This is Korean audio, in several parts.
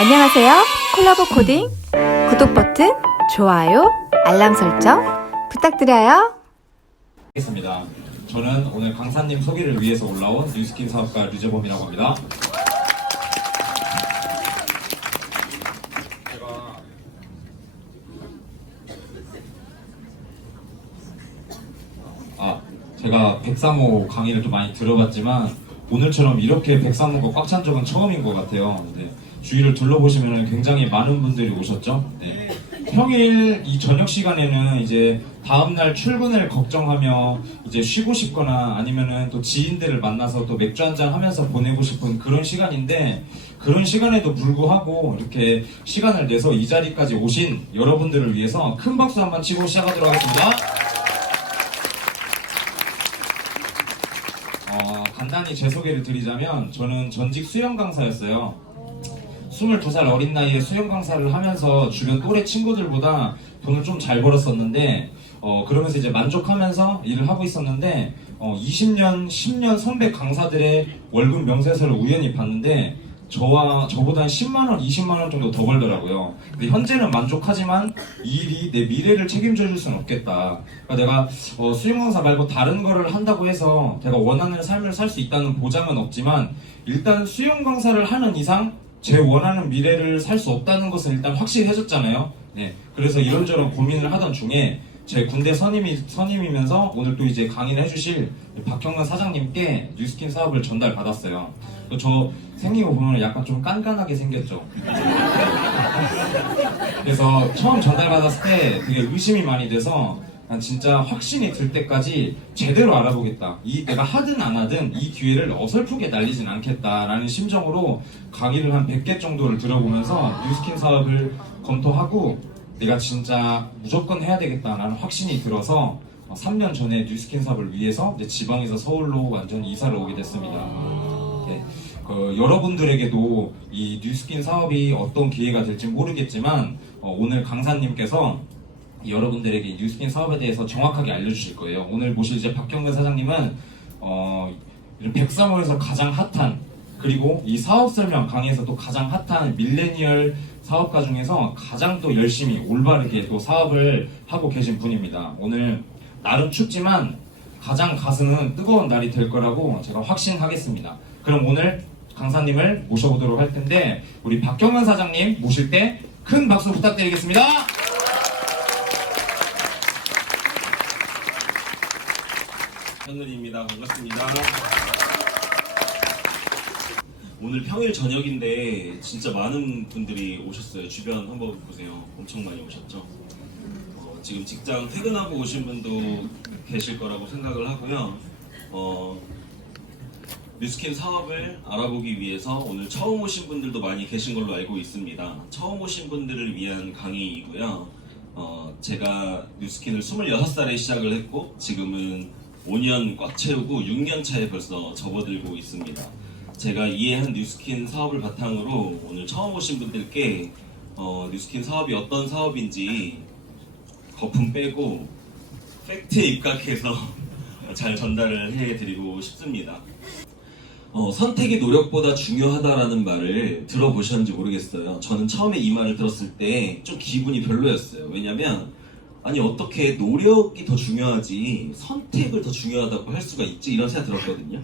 안녕하세요. 콜라보 코딩 구독 버튼, 좋아요, 알람 설정 부탁드려요. 알겠습니다. 저는 오늘 강사님 소개를 위해서 올라온 뉴스킨 사업가 류재범이라고 합니다. 제가 103호 강의를 좀 많이 들어봤지만 오늘처럼 이렇게 103호가 꽉 찬 적은 처음인 것 같아요. 네, 주위를 둘러보시면 굉장히 많은 분들이 오셨죠. 네. 평일 이 저녁 시간에는 이제 다음날 출근을 걱정하며 이제 쉬고 싶거나 아니면은 또 지인들을 만나서 또 맥주 한잔 하면서 보내고 싶은 그런 시간인데, 그런 시간에도 불구하고 이렇게 시간을 내서 이 자리까지 오신 여러분들을 위해서 큰 박수 한번 치고 시작하도록 하겠습니다. 간단히 제 소개를 드리자면, 저는 전직 수영 강사였어요. 22살 어린 나이에 수영 강사를 하면서 주변 또래 친구들보다 돈을 좀 잘 벌었었는데, 그러면서 이제 만족하면서 일을 하고 있었는데, 20년, 10년 선배 강사들의 월급 명세서를 우연히 봤는데 저보다 10만원, 20만원 정도 더 벌더라고요. 근데 현재는 만족하지만 이 일이 내 미래를 책임져 줄 수는 없겠다. 그러니까 내가 수영 강사 말고 다른 거를 한다고 해서 내가 원하는 삶을 살 수 있다는 보장은 없지만, 일단 수영 강사를 하는 이상 제 원하는 미래를 살 수 없다는 것은 일단 확실해졌잖아요. 네, 그래서 이런저런 고민을 하던 중에 제 군대 선임이면서 오늘 또 이제 강의를 해주실 박형근 사장님께 뉴스킨 사업을 전달받았어요. 저 생긴 거 보면 약간 좀 깐깐하게 생겼죠. 그래서 처음 전달받았을 때 되게 의심이 많이 돼서 난 진짜 확신이 들 때까지 제대로 알아보겠다. 내가 하든 안 하든 이 기회를 어설프게 날리진 않겠다라는 심정으로 강의를 한 100개 정도를 들어보면서 뉴스킨 사업을 검토하고 내가 진짜 무조건 해야 되겠다라는 확신이 들어서 3년 전에 뉴스킨 사업을 위해서 이제 지방에서 서울로 완전 이사를 오게 됐습니다. 네. 여러분들에게도 이 뉴스킨 사업이 어떤 기회가 될지 모르겠지만 오늘 강사님께서 여러분들에게 뉴스킨 사업에 대해서 정확하게 알려주실 거예요. 오늘 모실 이제 박형근 사장님은 이런 103호에서 가장 핫한, 그리고 이 사업 설명 강의에서 또 가장 핫한 밀레니얼 사업가 중에서 가장 또 열심히 올바르게 또 사업을 하고 계신 분입니다. 오늘 날은 춥지만 가장 가슴은 뜨거운 날이 될 거라고 제가 확신하겠습니다. 그럼 오늘 강사님을 모셔보도록 할 텐데, 우리 박형근 사장님 모실 때 큰 박수 부탁드리겠습니다. 현근입니다. 반갑습니다. 오늘 평일 저녁인데 진짜 많은 분들이 오셨어요. 주변 한번 보세요. 엄청 많이 오셨죠. 지금 직장 퇴근하고 오신 분도 계실 거라고 생각을 하고요. 뉴스킨 사업을 알아보기 위해서 오늘 처음 오신 분들도 많이 계신 걸로 알고 있습니다. 처음 오신 분들을 위한 강의이고요. 제가 뉴스킨을 26살에 시작을 했고 지금은 5년 꽉 채우고 6년 차에 벌써 접어들고 있습니다. 제가 이해한 뉴스킨 사업을 바탕으로 오늘 처음 오신 분들께 뉴스킨 사업이 어떤 사업인지 거품 빼고 팩트에 입각해서 잘 전달을 해드리고 싶습니다. 선택이 노력보다 중요하다라는 말을 들어보셨는지 모르겠어요. 저는 처음에 이 말을 들었을 때 좀 기분이 별로였어요. 왜냐면 아니 어떻게 노력이 더 중요하지 선택을 더 중요하다고 할 수가 있지, 이런 생각 들었거든요.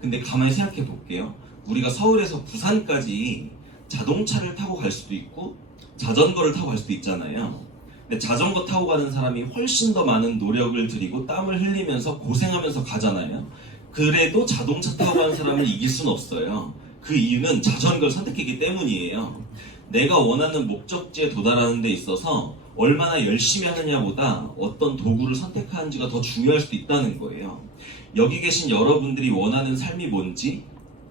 근데 가만히 생각해 볼게요. 우리가 서울에서 부산까지 자동차를 타고 갈 수도 있고 자전거를 타고 갈 수도 있잖아요. 근데 자전거 타고 가는 사람이 훨씬 더 많은 노력을 들이고 땀을 흘리면서 고생하면서 가잖아요. 그래도 자동차 타고 가는 사람을 이길 수는 없어요. 그 이유는 자전거를 선택했기 때문이에요. 내가 원하는 목적지에 도달하는 데 있어서 얼마나 열심히 하느냐보다 어떤 도구를 선택하는지가 더 중요할 수도 있다는 거예요. 여기 계신 여러분들이 원하는 삶이 뭔지,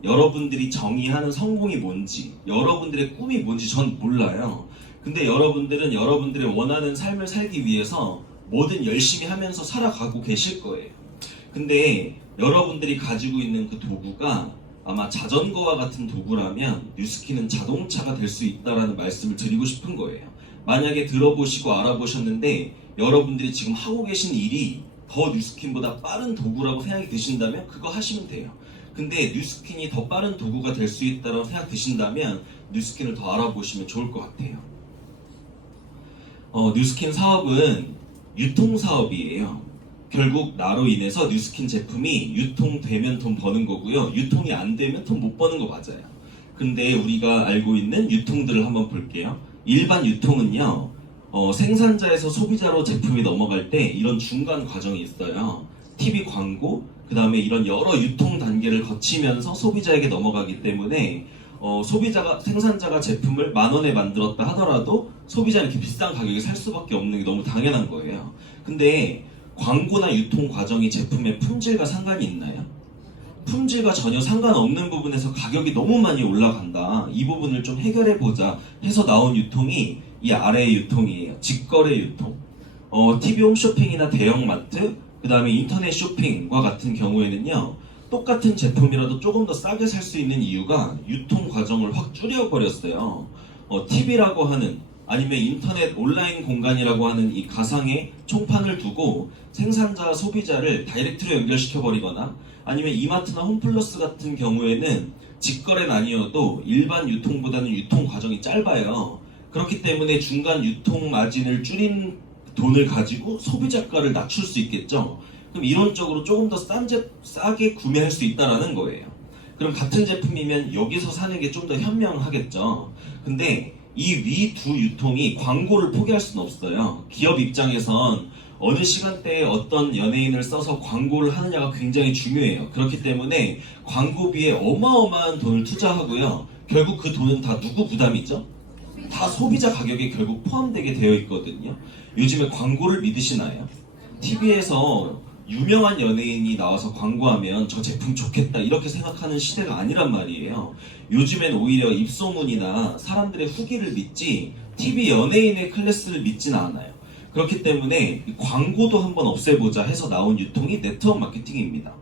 여러분들이 정의하는 성공이 뭔지, 여러분들의 꿈이 뭔지 전 몰라요. 근데 여러분들은 여러분들의 원하는 삶을 살기 위해서 뭐든 열심히 하면서 살아가고 계실 거예요. 근데 여러분들이 가지고 있는 그 도구가 아마 자전거와 같은 도구라면 뉴스킨은 자동차가 될 수 있다는 말씀을 드리고 싶은 거예요. 만약에 들어보시고 알아보셨는데 여러분들이 지금 하고 계신 일이 더 뉴스킨보다 빠른 도구라고 생각이 드신다면 그거 하시면 돼요. 근데 뉴스킨이 더 빠른 도구가 될 수 있다고 생각 드신다면 뉴스킨을 더 알아보시면 좋을 것 같아요. 뉴스킨 사업은 유통 사업이에요. 결국 나로 인해서 뉴스킨 제품이 유통되면 돈 버는 거고요. 유통이 안 되면 돈 못 버는 거 맞아요. 근데 우리가 알고 있는 유통들을 한번 볼게요. 일반 유통은요, 생산자에서 소비자로 제품이 넘어갈 때 이런 중간 과정이 있어요. TV 광고, 그 다음에 이런 여러 유통 단계를 거치면서 소비자에게 넘어가기 때문에 생산자가 제품을 10,000원에 만들었다 하더라도 소비자는 이렇게 비싼 가격에 살 수밖에 없는 게 너무 당연한 거예요. 근데 광고나 유통 과정이 제품의 품질과 상관이 있나요? 품질과 전혀 상관없는 부분에서 가격이 너무 많이 올라간다. 이 부분을 좀 해결해보자 해서 나온 유통이 이 아래의 유통이에요. 직거래 유통. TV 홈쇼핑이나 대형마트, 그 다음에 인터넷 쇼핑과 같은 경우에는요, 똑같은 제품이라도 조금 더 싸게 살 수 있는 이유가 유통 과정을 확 줄여버렸어요. TV라고 하는, 아니면 인터넷 온라인 공간이라고 하는 이 가상의 총판을 두고 생산자, 소비자를 다이렉트로 연결시켜버리거나, 아니면 이마트나 홈플러스 같은 경우에는 직거래는 아니어도 일반 유통보다는 유통 과정이 짧아요. 그렇기 때문에 중간 유통 마진을 줄인 돈을 가지고 소비자가를 낮출 수 있겠죠. 그럼 이론적으로 조금 더 싸게 구매할 수 있다는 거예요. 그럼 같은 제품이면 여기서 사는 게 좀 더 현명하겠죠. 근데 이 위 두 유통이 광고를 포기할 수는 없어요. 기업 입장에선 어느 시간대에 어떤 연예인을 써서 광고를 하느냐가 굉장히 중요해요. 그렇기 때문에 광고비에 어마어마한 돈을 투자하고요. 결국 그 돈은 다 누구 부담이죠? 다 소비자 가격에 결국 포함되게 되어 있거든요. 요즘에 광고를 믿으시나요? TV에서 유명한 연예인이 나와서 광고하면 저 제품 좋겠다 이렇게 생각하는 시대가 아니란 말이에요. 요즘엔 오히려 입소문이나 사람들의 후기를 믿지 TV 연예인의 클래스를 믿지는 않아요. 그렇기 때문에 광고도 한번 없애보자 해서 나온 유통이 네트워크 마케팅입니다.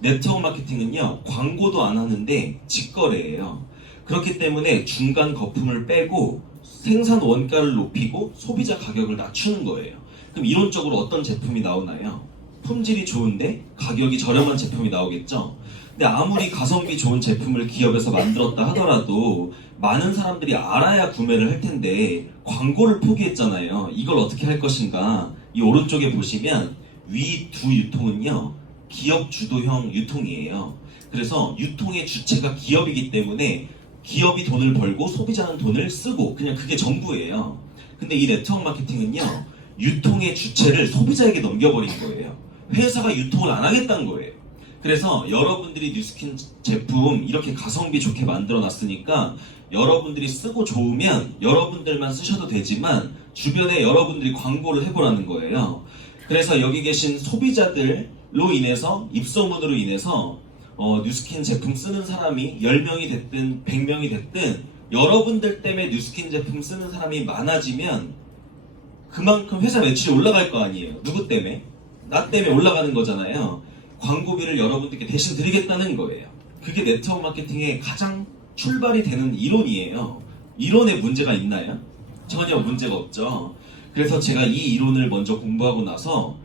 네트워크 마케팅은요, 광고도 안 하는데 직거래예요. 그렇기 때문에 중간 거품을 빼고 생산 원가를 높이고 소비자 가격을 낮추는 거예요. 그럼 이론적으로 어떤 제품이 나오나요? 품질이 좋은데 가격이 저렴한 제품이 나오겠죠? 근데 아무리 가성비 좋은 제품을 기업에서 만들었다 하더라도 많은 사람들이 알아야 구매를 할 텐데 광고를 포기했잖아요. 이걸 어떻게 할 것인가? 이 오른쪽에 보시면 위 두 유통은요, 기업 주도형 유통이에요. 그래서 유통의 주체가 기업이기 때문에 기업이 돈을 벌고 소비자는 돈을 쓰고 그냥 그게 전부예요. 근데 이 네트워크 마케팅은요, 유통의 주체를 소비자에게 넘겨버린 거예요. 회사가 유통을 안 하겠다는 거예요. 그래서 여러분들이 뉴스킨 제품 이렇게 가성비 좋게 만들어 놨으니까 여러분들이 쓰고 좋으면 여러분들만 쓰셔도 되지만 주변에 여러분들이 광고를 해보라는 거예요. 그래서 여기 계신 소비자들로 인해서 입소문으로 인해서 뉴스킨 제품 쓰는 사람이 10명이 됐든 100명이 됐든 여러분들 때문에 뉴스킨 제품 쓰는 사람이 많아지면 그만큼 회사 매출이 올라갈 거 아니에요. 누구 때문에? 나 때문에 올라가는 거잖아요. 광고비를 여러분들께 대신 드리겠다는 거예요. 그게 네트워크 마케팅의 가장 출발이 되는 이론이에요. 이론에 문제가 있나요? 전혀 문제가 없죠. 그래서 제가 이 이론을 먼저 공부하고 나서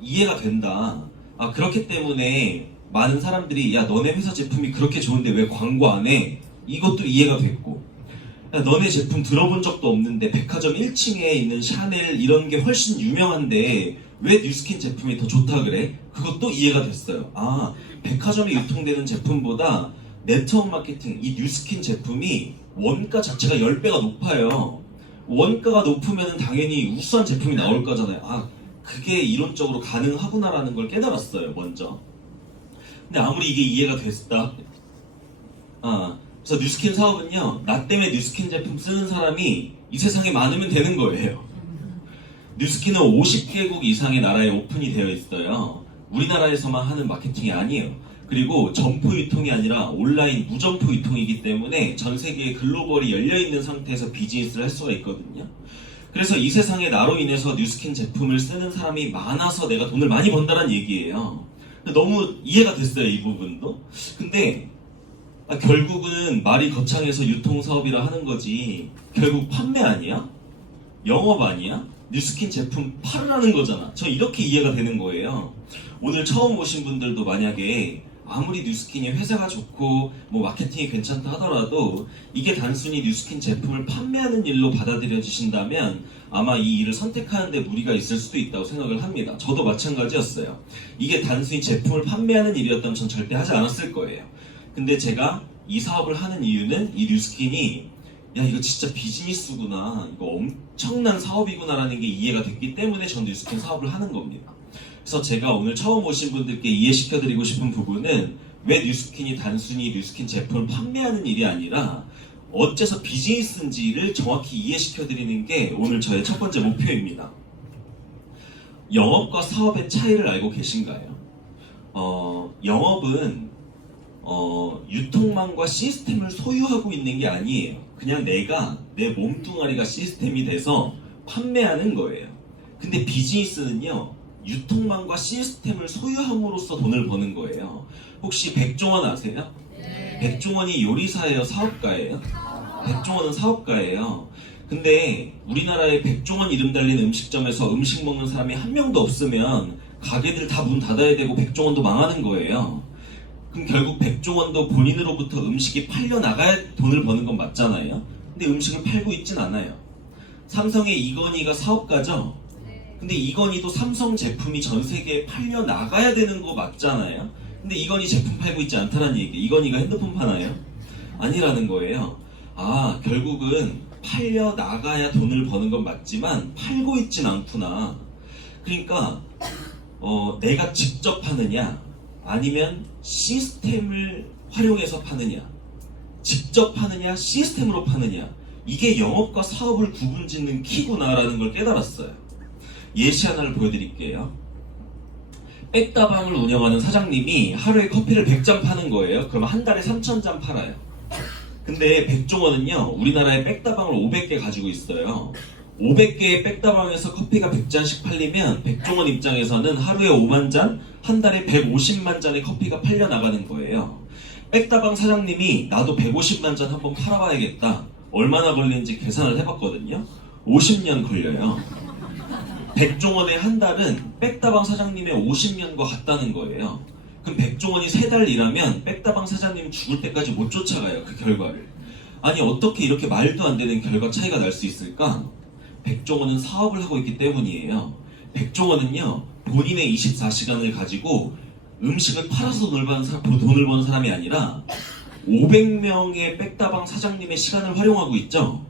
이해가 된다. 그렇기 때문에 많은 사람들이 야 너네 회사 제품이 그렇게 좋은데 왜 광고 안 해? 이것도 이해가 됐고, 야, 너네 제품 들어본 적도 없는데 백화점 1층에 있는 샤넬 이런 게 훨씬 유명한데 왜 뉴스킨 제품이 더 좋다 그래? 그것도 이해가 됐어요. 백화점에 유통되는 제품보다 네트워크 마케팅, 이 뉴스킨 제품이 원가 자체가 10배가 높아요. 원가가 높으면 당연히 우수한 제품이 나올 거잖아요. 그게 이론적으로 가능하구나라는 걸 깨달았어요, 먼저. 근데 아무리 이게 이해가 됐다. 그래서 뉴스킨 사업은요, 나 때문에 뉴스킨 제품 쓰는 사람이 이 세상에 많으면 되는 거예요. 뉴스킨은 50개국 이상의 나라에 오픈이 되어 있어요. 우리나라에서만 하는 마케팅이 아니에요. 그리고 점포 유통이 아니라 온라인 무점포 유통이기 때문에 전 세계에 글로벌이 열려있는 상태에서 비즈니스를 할 수가 있거든요. 그래서 이 세상에 나로 인해서 뉴스킨 제품을 쓰는 사람이 많아서 내가 돈을 많이 번다는 얘기예요. 너무 이해가 됐어요, 이 부분도. 근데 결국은 말이 거창해서 유통사업이라 하는 거지 결국 판매 아니야? 영업 아니야? 뉴스킨 제품 팔으라는 거잖아. 저 이렇게 이해가 되는 거예요. 오늘 처음 오신 분들도 만약에 아무리 뉴스킨이 회사가 좋고 뭐 마케팅이 괜찮다 하더라도 이게 단순히 뉴스킨 제품을 판매하는 일로 받아들여지신다면 아마 이 일을 선택하는데 무리가 있을 수도 있다고 생각을 합니다. 저도 마찬가지였어요. 이게 단순히 제품을 판매하는 일이었다면 전 절대 하지 않았을 거예요. 근데 제가 이 사업을 하는 이유는 이 뉴스킨이 야 이거 진짜 비즈니스구나, 이거 엄청난 사업이구나라는 게 이해가 됐기 때문에 전 뉴스킨 사업을 하는 겁니다. 그래서 제가 오늘 처음 오신 분들께 이해시켜드리고 싶은 부분은 왜 뉴스킨이 단순히 뉴스킨 제품을 판매하는 일이 아니라 어째서 비즈니스인지를 정확히 이해시켜드리는 게 오늘 저의 첫 번째 목표입니다. 영업과 사업의 차이를 알고 계신가요? 영업은 유통망과 시스템을 소유하고 있는 게 아니에요. 그냥 내가 내 몸뚱아리가 시스템이 돼서 판매하는 거예요. 근데 비즈니스는요, 유통망과 시스템을 소유함으로써 돈을 버는 거예요. 혹시 백종원 아세요? 네. 백종원이 요리사예요, 사업가예요? 백종원은 사업가예요. 근데 우리나라에 백종원 이름 달린 음식점에서 음식 먹는 사람이 한 명도 없으면 가게들 다 문 닫아야 되고 백종원도 망하는 거예요. 그럼 결국 백종원도 본인으로부터 음식이 팔려 나가야 돈을 버는 건 맞잖아요. 근데 음식을 팔고 있진 않아요. 삼성의 이건희가 사업가죠. 근데 이건희도 삼성 제품이 전 세계에 팔려 나가야 되는 거 맞잖아요. 근데 이건희 제품 팔고 있지 않다는 얘기. 이건희가 핸드폰 파나요? 아니라는 거예요. 아, 결국은 팔려 나가야 돈을 버는 건 맞지만 팔고 있진 않구나. 그러니까 내가 직접 파느냐 아니면 시스템을 활용해서 파느냐, 직접 파느냐 시스템으로 파느냐, 이게 영업과 사업을 구분짓는 키구나라는 걸 깨달았어요. 예시 하나를 보여드릴게요. 백다방을 운영하는 사장님이 하루에 커피를 100잔 파는 거예요. 그러면 한 달에 3,000잔 팔아요. 근데 백종원은요, 우리나라에 백다방을 500개 가지고 있어요. 500개의 백다방에서 커피가 100잔씩 팔리면 백종원 입장에서는 하루에 5만 잔, 한 달에 150만 잔의 커피가 팔려 나가는 거예요. 백다방 사장님이 나도 150만 잔 한번 팔아봐야겠다, 얼마나 걸리는지 계산을 해봤거든요. 50년 걸려요. 백종원의 한 달은 백다방 사장님의 50년과 같다는 거예요. 그럼 백종원이 3달 일하면 백다방 사장님이 죽을 때까지 못 쫓아가요, 그 결과를. 아니 어떻게 이렇게 말도 안 되는 결과 차이가 날 수 있을까? 백종원은 사업을 하고 있기 때문이에요. 백종원은요, 본인의 24시간을 가지고 음식을 팔아서 돈을 버는 사람이 아니라 500명의 백다방 사장님의 시간을 활용하고 있죠.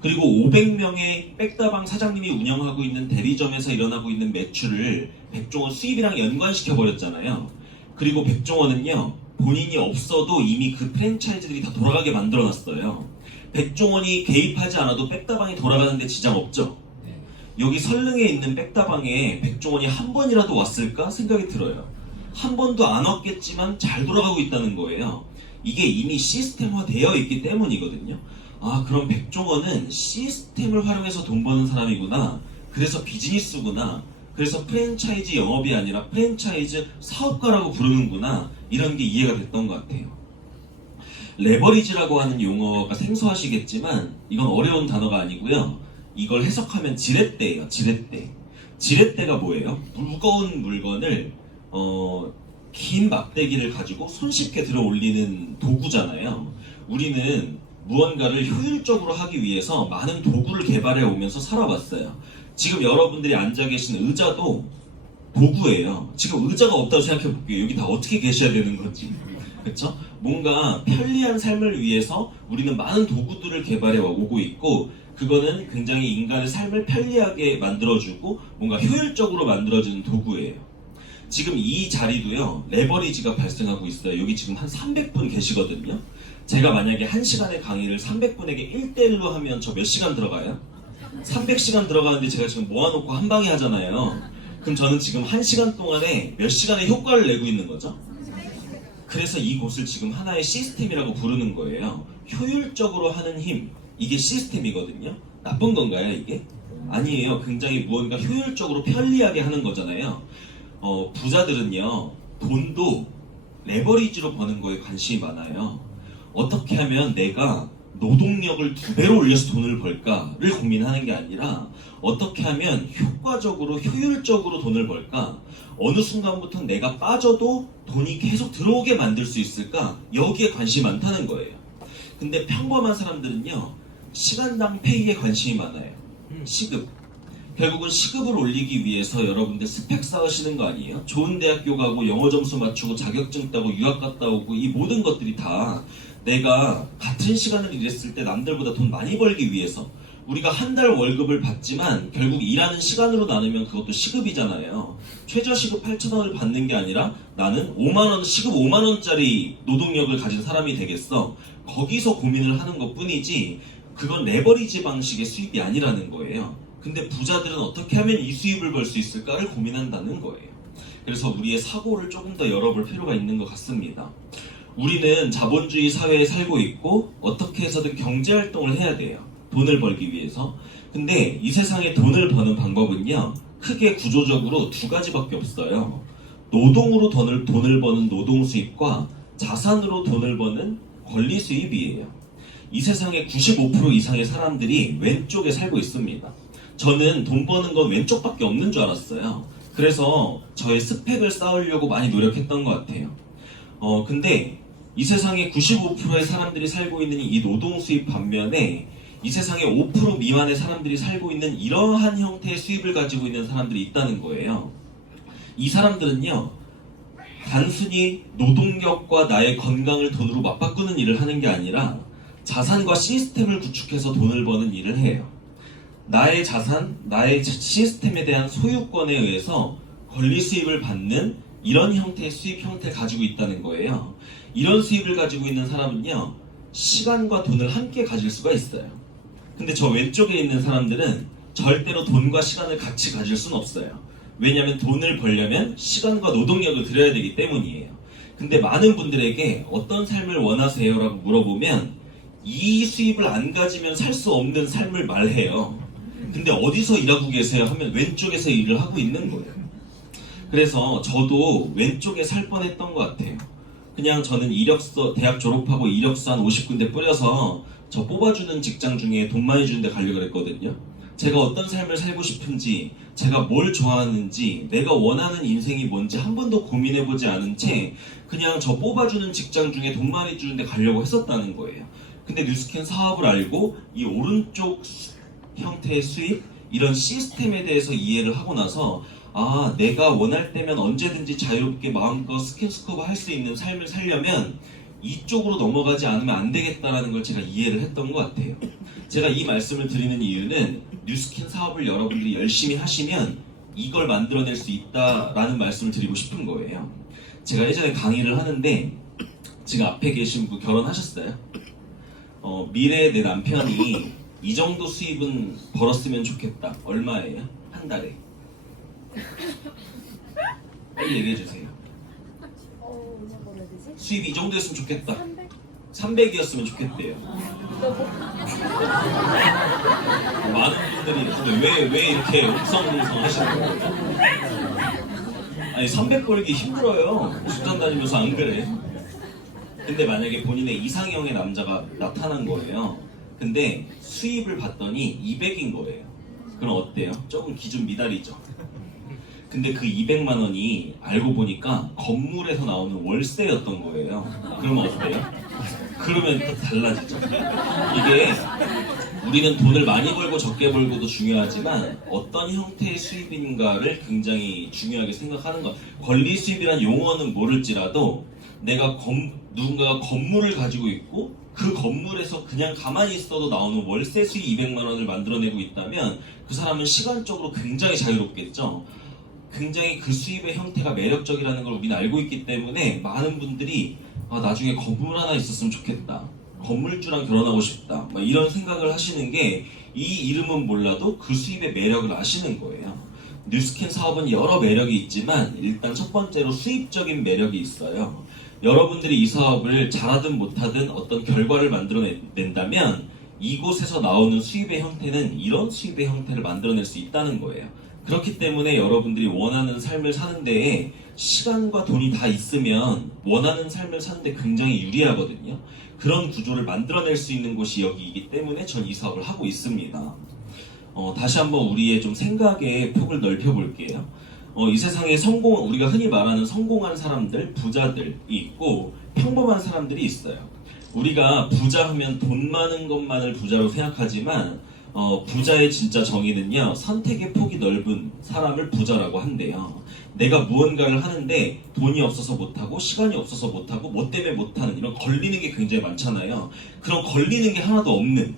그리고 500명의 백다방 사장님이 운영하고 있는 대리점에서 일어나고 있는 매출을 백종원 수입이랑 연관시켜 버렸잖아요. 그리고 백종원은요, 본인이 없어도 이미 그 프랜차이즈들이 다 돌아가게 만들어놨어요. 백종원이 개입하지 않아도 백다방이 돌아가는데 지장 없죠. 여기 설릉에 있는 백다방에 백종원이 한 번이라도 왔을까 생각이 들어요. 한 번도 안 왔겠지만 잘 돌아가고 있다는 거예요. 이게 이미 시스템화 되어 있기 때문이거든요. 아, 그럼 백종원은 시스템을 활용해서 돈 버는 사람이구나. 그래서 비즈니스구나. 그래서 프랜차이즈 영업이 아니라 프랜차이즈 사업가라고 부르는구나. 이런 게 이해가 됐던 것 같아요. 레버리지라고 하는 용어가 생소하시겠지만 이건 어려운 단어가 아니고요. 이걸 해석하면 지렛대예요. 지렛대. 지렛대가 뭐예요? 무거운 물건을 긴 막대기를 가지고 손쉽게 들어 올리는 도구잖아요. 우리는 무언가를 효율적으로 하기 위해서 많은 도구를 개발해 오면서 살아왔어요. 지금 여러분들이 앉아 계신 의자도 도구예요. 지금 의자가 없다고 생각해 볼게요. 여기 다 어떻게 계셔야 되는 건지. 그렇죠? 뭔가 편리한 삶을 위해서 우리는 많은 도구들을 개발해 오고 있고, 그거는 굉장히 인간의 삶을 편리하게 만들어주고 뭔가 효율적으로 만들어주는 도구예요. 지금 이 자리도요, 레버리지가 발생하고 있어요. 여기 지금 한 300분 계시거든요. 제가 만약에 1시간의 강의를 300분에게 1대1로 하면 저 몇 시간 들어가요? 300시간 들어가는데 제가 지금 모아놓고 한 방에 하잖아요. 그럼 저는 지금 1시간 동안에 몇 시간의 효과를 내고 있는 거죠? 그래서 이곳을 지금 하나의 시스템이라고 부르는 거예요. 효율적으로 하는 힘, 이게 시스템이거든요. 나쁜 건가요, 이게? 아니에요. 굉장히 무언가 효율적으로 편리하게 하는 거잖아요. 부자들은요, 돈도 레버리지로 버는 거에 관심이 많아요. 어떻게 하면 내가 노동력을 2배로 올려서 돈을 벌까를 고민하는 게 아니라 어떻게 하면 효과적으로 효율적으로 돈을 벌까, 어느 순간부터 내가 빠져도 돈이 계속 들어오게 만들 수 있을까, 여기에 관심이 많다는 거예요. 근데 평범한 사람들은요, 시간당 페이에 관심이 많아요. 시급. 결국은 시급을 올리기 위해서 여러분들 스펙 쌓으시는 거 아니에요? 좋은 대학교 가고 영어 점수 맞추고 자격증 따고 유학 갔다 오고, 이 모든 것들이 다 내가 같은 시간을 일했을 때 남들보다 돈 많이 벌기 위해서, 우리가 한 달 월급을 받지만 결국 일하는 시간으로 나누면 그것도 시급이잖아요. 최저시급 8,000원을 받는 게 아니라 나는 5만원, 시급 5만원짜리 노동력을 가진 사람이 되겠어. 거기서 고민을 하는 것 뿐이지, 그건 레버리지 방식의 수입이 아니라는 거예요. 근데 부자들은 어떻게 하면 이 수입을 벌 수 있을까를 고민한다는 거예요. 그래서 우리의 사고를 조금 더 열어볼 필요가 있는 것 같습니다. 우리는 자본주의 사회에 살고 있고 어떻게 해서든 경제활동을 해야 돼요. 돈을 벌기 위해서. 근데 이 세상에 돈을 버는 방법은요, 크게 구조적으로 2가지밖에 없어요. 노동으로 돈을 버는 노동 수입과 자산으로 돈을 버는 권리 수입이에요. 이 세상의 95% 이상의 사람들이 왼쪽에 살고 있습니다. 저는 돈 버는 건 왼쪽밖에 없는 줄 알았어요. 그래서 저의 스펙을 쌓으려고 많이 노력했던 것 같아요. 근데 이 세상의 95%의 사람들이 살고 있는 이 노동 수입 반면에 이 세상에 5% 미만의 사람들이 살고 있는 이러한 형태의 수입을 가지고 있는 사람들이 있다는 거예요. 이 사람들은요, 단순히 노동력과 나의 건강을 돈으로 맞바꾸는 일을 하는 게 아니라 자산과 시스템을 구축해서 돈을 버는 일을 해요. 나의 자산, 나의 시스템에 대한 소유권에 의해서 권리 수입을 받는 이런 형태의 수입 형태를 가지고 있다는 거예요. 이런 수입을 가지고 있는 사람은요, 시간과 돈을 함께 가질 수가 있어요. 근데 저 왼쪽에 있는 사람들은 절대로 돈과 시간을 같이 가질 수는 없어요. 왜냐하면 돈을 벌려면 시간과 노동력을 들여야 되기 때문이에요. 근데 많은 분들에게 어떤 삶을 원하세요? 라고 물어보면 이 수입을 안 가지면 살 수 없는 삶을 말해요. 근데 어디서 일하고 계세요? 하면 왼쪽에서 일을 하고 있는 거예요. 그래서 저도 왼쪽에 살 뻔했던 것 같아요. 그냥 저는 이력서, 대학 졸업하고 이력서 한 50군데 뿌려서 저 뽑아주는 직장 중에 돈 많이 주는 데 가려고 그랬거든요. 제가 어떤 삶을 살고 싶은지, 제가 뭘 좋아하는지, 내가 원하는 인생이 뭔지 한 번도 고민해보지 않은 채 그냥 저 뽑아주는 직장 중에 돈 많이 주는 데 가려고 했었다는 거예요. 근데 뉴스캔 사업을 알고 이 오른쪽 형태의 수입, 이런 시스템에 대해서 이해를 하고 나서, 아, 내가 원할 때면 언제든지 자유롭게 마음껏 스킨스쿠버 할 수 있는 삶을 살려면 이쪽으로 넘어가지 않으면 안 되겠다라는 걸 제가 이해를 했던 것 같아요. 제가 이 말씀을 드리는 이유는 뉴스킨 사업을 여러분들이 열심히 하시면 이걸 만들어낼 수 있다라는 말씀을 드리고 싶은 거예요. 제가 예전에 강의를 하는데, 지금 앞에 계신 분 결혼하셨어요? 미래의 내 남편이 이 정도 수입은 벌었으면 좋겠다. 얼마예요? 한 달에? 빨리 얘기해주세요. 얼마 벌어야 되지? 수입이 이 정도였으면 좋겠다. 300? 300이었으면 좋겠대요. 많은 분들이 근데 왜 이렇게 웅성웅성 하시는 거예요? 아니 300 벌기 힘들어요. 직장 다니면서 안 그래? 근데 만약에 본인의 이상형의 남자가 나타난 거예요. 근데 수입을 봤더니 200인 거예요. 그럼 어때요? 조금 기준 미달이죠. 근데 그 200만 원이 알고 보니까 건물에서 나오는 월세였던 거예요. 그러면 어때요? 그러면 또 달라지죠. 이게 우리는 돈을 많이 벌고 적게 벌고도 중요하지만 어떤 형태의 수입인가를 굉장히 중요하게 생각하는 것. 권리 수입이란 용어는 모를지라도 내가 누군가가 건물을 가지고 있고 그 건물에서 그냥 가만히 있어도 나오는 월세 수입 200만 원을 만들어내고 있다면 그 사람은 시간적으로 굉장히 자유롭겠죠. 굉장히 그 수입의 형태가 매력적이라는 걸 우리는 알고 있기 때문에 많은 분들이 나중에 건물 하나 있었으면 좋겠다. 건물주랑 결혼하고 싶다. 이런 생각을 하시는 게 이 이름은 몰라도 그 수입의 매력을 아시는 거예요. 뉴스캔 사업은 여러 매력이 있지만 일단 첫 번째로 수입적인 매력이 있어요. 여러분들이 이 사업을 잘하든 못하든 어떤 결과를 만들어낸다면 이곳에서 나오는 수입의 형태는 이런 수입의 형태를 만들어낼 수 있다는 거예요. 그렇기 때문에 여러분들이 원하는 삶을 사는 데에 시간과 돈이 다 있으면 원하는 삶을 사는 데 굉장히 유리하거든요. 그런 구조를 만들어낼 수 있는 곳이 여기이기 때문에 전 이 사업을 하고 있습니다. 다시 한번 우리의 좀 생각의 폭을 넓혀볼게요. 이 세상에 우리가 흔히 말하는 성공한 사람들, 부자들이 있고 평범한 사람들이 있어요. 우리가 부자 하면 돈 많은 것만을 부자로 생각하지만 부자의 진짜 정의는요, 선택의 폭이 넓은 사람을 부자라고 한대요. 내가 무언가를 하는데 돈이 없어서 못하고 시간이 없어서 못하고 뭐 때문에 못하는 이런 걸리는 게 굉장히 많잖아요. 그런 걸리는 게 하나도 없는,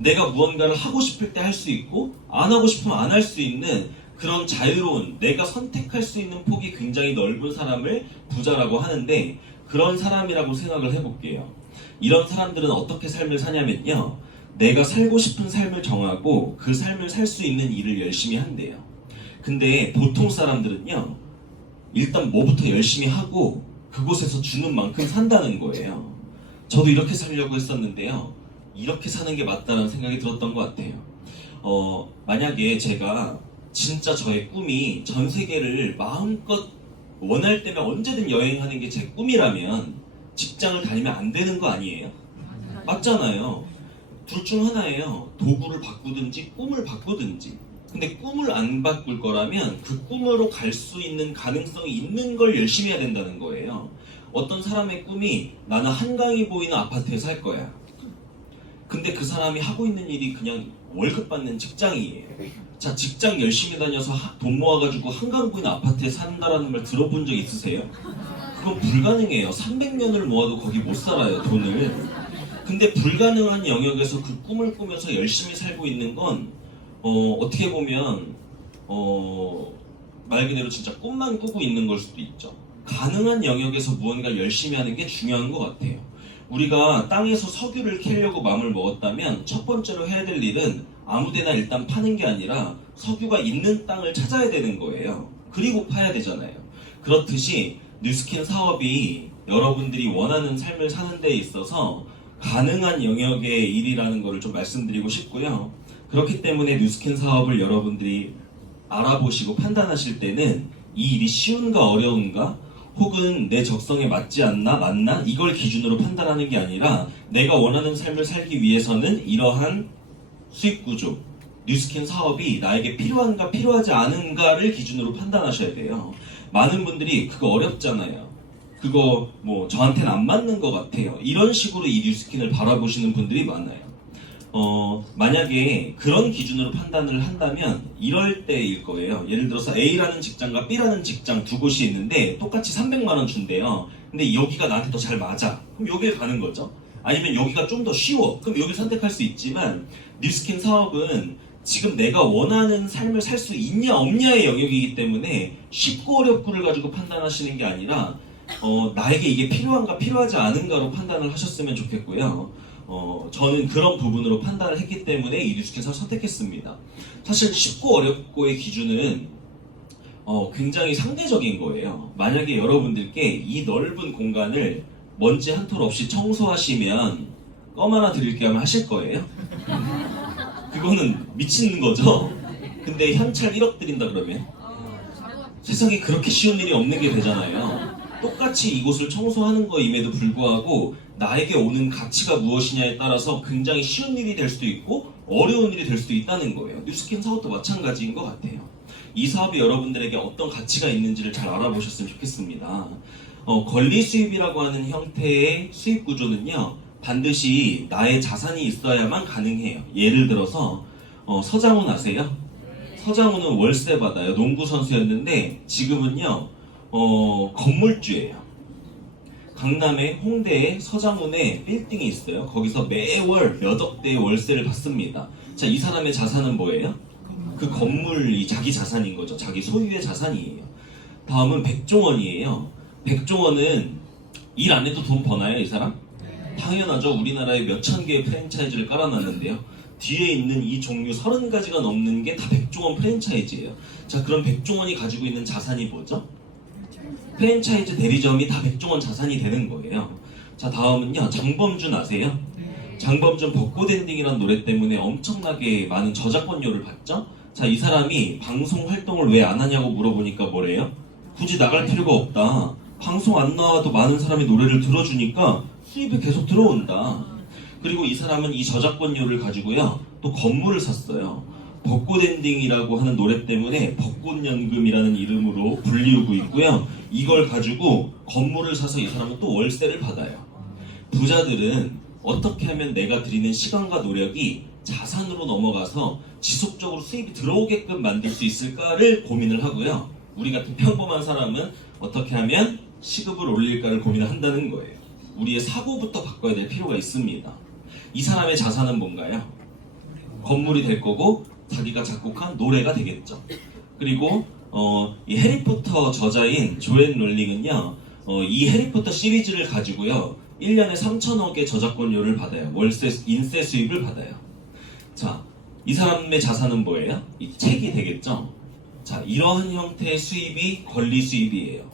내가 무언가를 하고 싶을 때 할 수 있고 안 하고 싶으면 안 할 수 있는 그런 자유로운, 내가 선택할 수 있는 폭이 굉장히 넓은 사람을 부자라고 하는데, 그런 사람이라고 생각을 해볼게요. 이런 사람들은 어떻게 삶을 사냐면요, 내가 살고 싶은 삶을 정하고 그 삶을 살 수 있는 일을 열심히 한대요. 근데 보통 사람들은요, 일단 뭐부터 열심히 하고 그곳에서 주는 만큼 산다는 거예요. 저도 이렇게 살려고 했었는데요, 이렇게 사는 게 맞다는 생각이 들었던 것 같아요. 만약에 제가 진짜 저의 꿈이 전 세계를 마음껏 원할 때면 언제든 여행하는 게 제 꿈이라면 직장을 다니면 안 되는 거 아니에요? 맞잖아요. 둘 중 하나예요. 도구를 바꾸든지 꿈을 바꾸든지. 근데 꿈을 안 바꿀 거라면 그 꿈으로 갈 수 있는 가능성이 있는 걸 열심히 해야 된다는 거예요. 어떤 사람의 꿈이 나는 한강이 보이는 아파트에 살 거야. 근데 그 사람이 하고 있는 일이 그냥 월급 받는 직장이에요. 자, 직장 열심히 다녀서 돈 모아가지고 한강 보이는 아파트에 산다라는 말 들어본 적 있으세요? 그건 불가능해요. 300년을 모아도 거기 못 살아요, 돈을. 근데 불가능한 영역에서 그 꿈을 꾸면서 열심히 살고 있는 건 어떻게 보면 말 그대로 진짜 꿈만 꾸고 있는 걸 수도 있죠. 가능한 영역에서 무언가 열심히 하는 게 중요한 것 같아요. 우리가 땅에서 석유를 캐려고 마음을 먹었다면 첫 번째로 해야 될 일은 아무데나 일단 파는 게 아니라 석유가 있는 땅을 찾아야 되는 거예요. 그리고 파야 되잖아요. 그렇듯이 뉴스킨 사업이 여러분들이 원하는 삶을 사는 데 있어서 가능한 영역의 일이라는 것을 좀 말씀드리고 싶고요. 그렇기 때문에 뉴스킨 사업을 여러분들이 알아보시고 판단하실 때는 이 일이 쉬운가 어려운가, 혹은 내 적성에 맞지 않나 맞나, 이걸 기준으로 판단하는 게 아니라 내가 원하는 삶을 살기 위해서는 이러한 수익 구조, 뉴스킨 사업이 나에게 필요한가 필요하지 않은가를 기준으로 판단하셔야 돼요. 많은 분들이 그거 어렵잖아요, 그거 뭐 저한테는 안 맞는 것 같아요, 이런 식으로 이 뉴스킨을 바라보시는 분들이 많아요. 만약에 그런 기준으로 판단을 한다면 이럴 때일 거예요. 예를 들어서 A라는 직장과 B라는 직장 두 곳이 있는데 똑같이 300만 원 준대요. 근데 여기가 나한테 더 잘 맞아. 그럼 여기를 가는 거죠. 아니면 여기가 좀 더 쉬워. 그럼 여기를 선택할 수 있지만, 뉴스킨 사업은 지금 내가 원하는 삶을 살 수 있냐 없냐의 영역이기 때문에 쉽고 어렵고를 가지고 판단하시는 게 아니라 나에게 이게 필요한가 필요하지 않은가로 판단을 하셨으면 좋겠고요. 저는 그런 부분으로 판단을 했기 때문에 이 뉴스킨 사업을 선택했습니다. 사실 쉽고 어렵고의 기준은 굉장히 상대적인 거예요. 만약에 여러분들께 이 넓은 공간을 먼지 한 톨 없이 청소하시면 껌 하나 드릴게요 하면 하실 거예요? 그거는 미치는 거죠? 근데 현찰 1억 드린다 그러면 세상에 그렇게 쉬운 일이 없는 게 되잖아요. 똑같이 이곳을 청소하는 거임에도 불구하고 나에게 오는 가치가 무엇이냐에 따라서 굉장히 쉬운 일이 될 수도 있고 어려운 일이 될 수도 있다는 거예요. 뉴스킨 사업도 마찬가지인 것 같아요. 이 사업이 여러분들에게 어떤 가치가 있는지를 잘 알아보셨으면 좋겠습니다. 권리 수입이라고 하는 형태의 수입 구조는요, 반드시 나의 자산이 있어야만 가능해요. 예를 들어서 서장훈 아세요? 서장훈은 월세 받아요. 농구 선수였는데 지금은요 건물주예요. 강남에 홍대에 서장훈에 빌딩이 있어요. 거기서 매월 몇 억대의 월세를 받습니다. 자, 이 사람의 자산은 뭐예요? 그 건물이 자기 자산인 거죠. 자기 소유의 자산이에요. 다음은 백종원이에요. 백종원은 일 안 해도 돈 버나요, 이 사람? 당연하죠. 우리나라에 몇천 개의 프랜차이즈를 깔아놨는데요, 뒤에 있는 이 종류 30가지가 넘는 게 다 백종원 프랜차이즈예요. 자, 그럼 백종원이 가지고 있는 자산이 뭐죠? 프랜차이즈 대리점이 다 백종원 자산이 되는 거예요. 자, 다음은요, 장범준 아세요? 장범준 벚꽃 엔딩이라는 노래 때문에 엄청나게 많은 저작권료를 받죠? 자, 이 사람이 방송 활동을 왜 안 하냐고 물어보니까 뭐래요? 굳이 나갈 필요가 없다. 방송 안 나와도 많은 사람이 노래를 들어주니까 수입이 계속 들어온다. 그리고 이 사람은 이 저작권료를 가지고요, 또 건물을 샀어요. 벚꽃엔딩이라고 하는 노래 때문에 벚꽃연금이라는 이름으로 불리우고 있고요. 이걸 가지고 건물을 사서 이 사람은 또 월세를 받아요. 부자들은 어떻게 하면 내가 드리는 시간과 노력이 자산으로 넘어가서 지속적으로 수입이 들어오게끔 만들 수 있을까를 고민을 하고요. 우리 같은 평범한 사람은 어떻게 하면 시급을 올릴까를 고민을 한다는 거예요. 우리의 사고부터 바꿔야 될 필요가 있습니다. 이 사람의 자산은 뭔가요? 건물이 될 거고 자기가 작곡한 노래가 되겠죠. 그리고 이 해리포터 저자인 조앤 롤링은요, 이 해리포터 시리즈를 가지고요 1년에 3천억의 저작권료를 받아요. 월세, 인세 수입을 받아요. 자, 이 사람의 자산은 뭐예요? 이 책이 되겠죠. 자, 이러한 형태의 수입이 권리 수입이에요.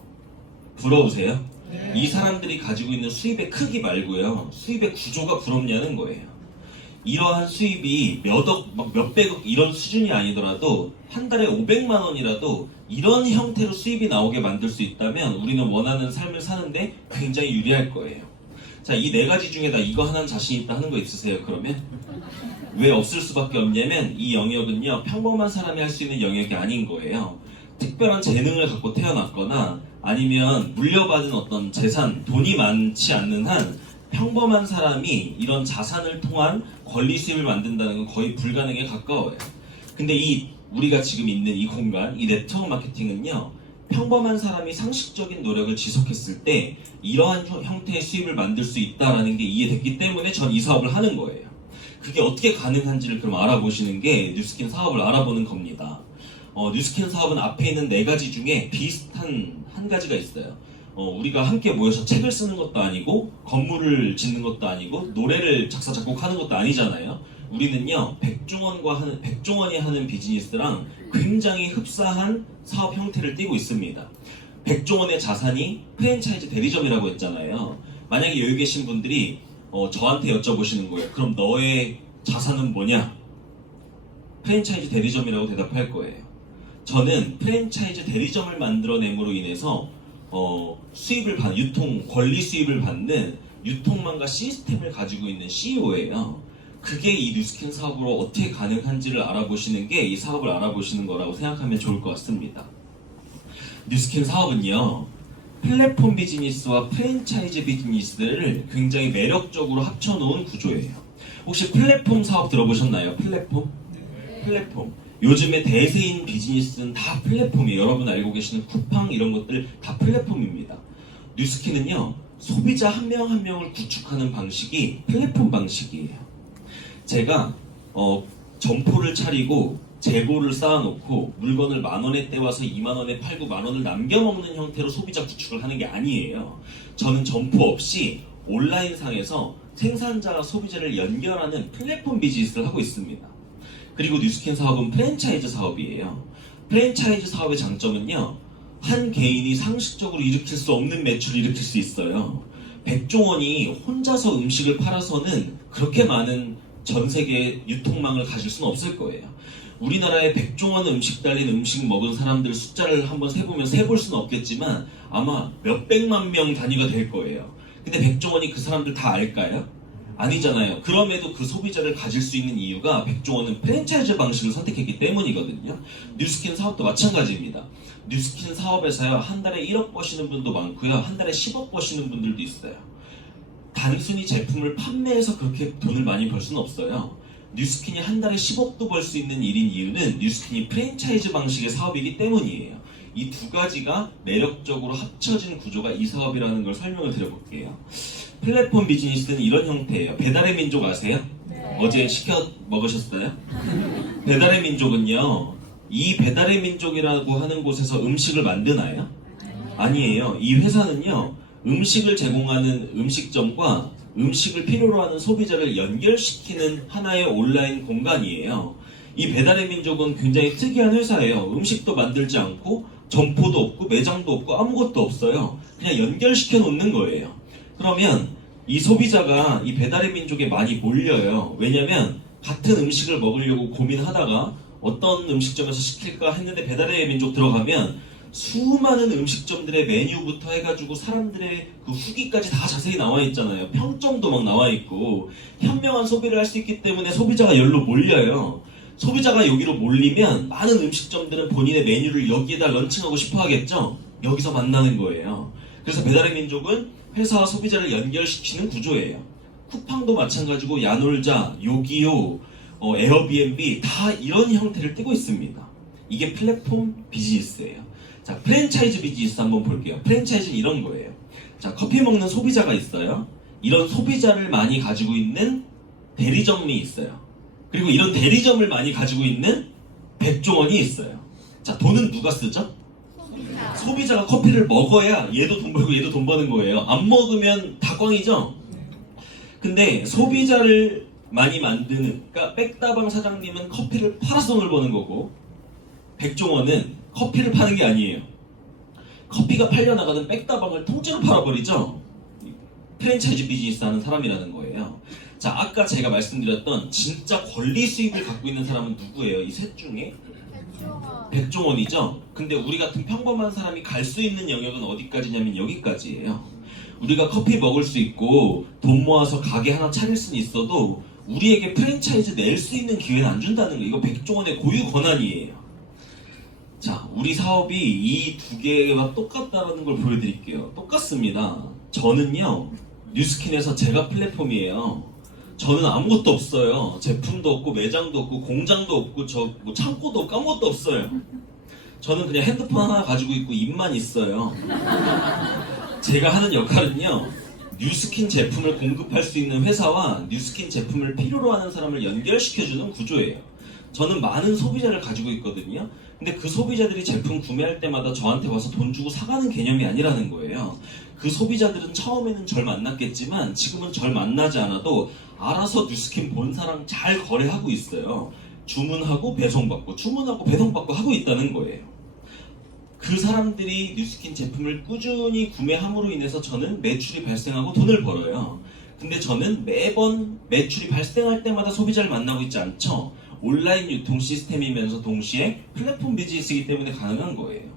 부러우세요? 이 사람들이 가지고 있는 수입의 크기 말고요, 수입의 구조가 부럽냐는 거예요. 이러한 수입이 몇억, 몇백억 이런 수준이 아니더라도 한 달에 500만 원이라도 이런 형태로 수입이 나오게 만들 수 있다면 우리는 원하는 삶을 사는데 굉장히 유리할 거예요. 자, 이 네 가지 중에 다 이거 하나는 자신 있다 하는 거 있으세요? 그러면? 왜 없을 수밖에 없냐면 이 영역은요, 평범한 사람이 할 수 있는 영역이 아닌 거예요. 특별한 재능을 갖고 태어났거나 아니면 물려받은 어떤 재산, 돈이 많지 않는 한 평범한 사람이 이런 자산을 통한 권리 수입을 만든다는 건 거의 불가능에 가까워요. 근데 우리가 지금 있는 이 공간, 이 네트워크 마케팅은요, 평범한 사람이 상식적인 노력을 지속했을 때 이러한 형태의 수입을 만들 수 있다는 게 이해됐기 때문에 전 이 사업을 하는 거예요. 그게 어떻게 가능한지를 그럼 알아보시는 게 뉴스킨 사업을 알아보는 겁니다. 뉴스킨 사업은 앞에 있는 네 가지 중에 비슷한 한 가지가 있어요. 우리가 함께 모여서 책을 쓰는 것도 아니고 건물을 짓는 것도 아니고 노래를 작사 작곡하는 것도 아니잖아요. 우리는요, 백종원이 하는 비즈니스랑 굉장히 흡사한 사업 형태를 띠고 있습니다. 백종원의 자산이 프랜차이즈 대리점이라고 했잖아요. 만약에 여기 계신 분들이 저한테 여쭤보시는 거예요. 그럼 너의 자산은 뭐냐? 프랜차이즈 대리점이라고 대답할 거예요. 저는 프랜차이즈 대리점을 만들어냄으로 인해서 권리 수입을 받는 유통망과 시스템을 가지고 있는 CEO예요. 그게 이 뉴스킨 사업으로 어떻게 가능한지를 알아보시는 게 이 사업을 알아보시는 거라고 생각하면 좋을 것 같습니다. 뉴스킨 사업은요, 플랫폼 비즈니스와 프랜차이즈 비즈니스를 굉장히 매력적으로 합쳐놓은 구조예요. 혹시 플랫폼 사업 들어보셨나요? 플랫폼? 플랫폼. 요즘에 대세인 비즈니스는 다 플랫폼이에요. 여러분 알고 계시는 쿠팡 이런 것들 다 플랫폼입니다. 뉴스킨은요, 소비자 한 명 한 명을 구축하는 방식이 플랫폼 방식이에요. 제가 점포를 차리고 재고를 쌓아놓고 물건을 10,000원에 떼와서 20,000원에 팔고 10,000원을 남겨먹는 형태로 소비자 구축을 하는 게 아니에요. 저는 점포 없이 온라인상에서 생산자와 소비자를 연결하는 플랫폼 비즈니스를 하고 있습니다. 그리고 뉴스킨 사업은 프랜차이즈 사업이에요. 프랜차이즈 사업의 장점은요, 한 개인이 상식적으로 일으킬 수 없는 매출을 일으킬 수 있어요. 백종원이 혼자서 음식을 팔아서는 그렇게 많은 전 세계 유통망을 가질 수는 없을 거예요. 우리나라에 백종원 음식 달린 음식 먹은 사람들 숫자를 한번 세보면 세볼 수는 없겠지만 아마 몇백만 명 단위가 될 거예요. 근데 백종원이 그 사람들 다 알까요? 아니잖아요. 그럼에도 그 소비자를 가질 수 있는 이유가 백종원은 프랜차이즈 방식을 선택했기 때문이거든요. 뉴스킨 사업도 마찬가지입니다. 뉴스킨 사업에서요, 한 달에 1억 버시는 분도 많고요, 한 달에 10억 버시는 분들도 있어요. 단순히 제품을 판매해서 그렇게 돈을 많이 벌 수는 없어요. 뉴스킨이 한 달에 10억도 벌 수 있는 일인 이유는 뉴스킨이 프랜차이즈 방식의 사업이기 때문이에요. 이 두 가지가 매력적으로 합쳐진 구조가 이 사업이라는 걸 설명을 드려볼게요. 플랫폼 비즈니스는 이런 형태예요. 배달의 민족 아세요? 네. 어제 시켜 먹으셨어요? 배달의 민족은요, 이 배달의 민족이라고 하는 곳에서 음식을 만드나요? 아니에요. 이 회사는요, 음식을 제공하는 음식점과 음식을 필요로 하는 소비자를 연결시키는 하나의 온라인 공간이에요. 이 배달의 민족은 굉장히 특이한 회사예요. 음식도 만들지 않고 점포도 없고 매장도 없고 아무것도 없어요. 그냥 연결시켜 놓는 거예요. 그러면 이 소비자가 이 배달의 민족에 많이 몰려요. 왜냐면 같은 음식을 먹으려고 고민하다가 어떤 음식점에서 시킬까 했는데 배달의 민족 들어가면 수많은 음식점들의 메뉴부터 해가지고 사람들의 그 후기까지 다 자세히 나와 있잖아요. 평점도 막 나와 있고 현명한 소비를 할 수 있기 때문에 소비자가 여기로 몰려요. 소비자가 여기로 몰리면 많은 음식점들은 본인의 메뉴를 여기에다 런칭하고 싶어 하겠죠. 여기서 만나는 거예요. 그래서 배달의 민족은 회사와 소비자를 연결시키는 구조예요. 쿠팡도 마찬가지고 야놀자, 요기요, 에어비앤비 다 이런 형태를 띠고 있습니다. 이게 플랫폼 비즈니스예요. 자, 프랜차이즈 비즈니스 한번 볼게요. 프랜차이즈는 이런 거예요. 자, 커피 먹는 소비자가 있어요. 이런 소비자를 많이 가지고 있는 대리점이 있어요. 그리고 이런 대리점을 많이 가지고 있는 백종원이 있어요. 자, 돈은 누가 쓰죠? 소비자가 커피를 먹어야 얘도 돈 벌고 얘도 돈 버는 거예요. 안 먹으면 다 꽝이죠? 근데 소비자를 많이 만드는, 그러니까 백다방 사장님은 커피를 팔아서 돈을 버는 거고 백종원은 커피를 파는 게 아니에요. 커피가 팔려나가는 백다방을 통째로 팔아버리죠? 프랜차이즈 비즈니스 하는 사람이라는 거예요. 자, 아까 제가 말씀드렸던 진짜 권리 수익을 갖고 있는 사람은 누구예요? 이 셋 중에? 백종원이죠? 근데 우리 같은 평범한 사람이 갈 수 있는 영역은 어디까지냐면 여기까지예요. 우리가 커피 먹을 수 있고 돈 모아서 가게 하나 차릴 수는 있어도 우리에게 프랜차이즈 낼 수 있는 기회는 안 준다는 거. 이거 백종원의 고유 권한이에요. 자, 우리 사업이 이 두 개가 똑같다는 걸 보여드릴게요. 똑같습니다. 저는요, 뉴스킨에서 제가 플랫폼이에요. 저는 아무것도 없어요. 제품도 없고 매장도 없고 공장도 없고 뭐 창고도 없고 아무것도 없어요. 저는 그냥 핸드폰 하나 가지고 있고 입만 있어요. 제가 하는 역할은요, 뉴스킨 제품을 공급할 수 있는 회사와 뉴스킨 제품을 필요로 하는 사람을 연결시켜주는 구조예요. 저는 많은 소비자를 가지고 있거든요. 근데 그 소비자들이 제품 구매할 때마다 저한테 와서 돈 주고 사가는 개념이 아니라는 거예요. 그 소비자들은 처음에는 절 만났겠지만 지금은 절 만나지 않아도 알아서 뉴스킨 본사랑 잘 거래하고 있어요. 주문하고 배송받고 주문하고 배송받고 하고 있다는 거예요. 그 사람들이 뉴스킨 제품을 꾸준히 구매함으로 인해서 저는 매출이 발생하고 돈을 벌어요. 근데 저는 매번 매출이 발생할 때마다 소비자를 만나고 있지 않죠. 온라인 유통 시스템이면서 동시에 플랫폼 비즈니스이기 때문에 가능한 거예요.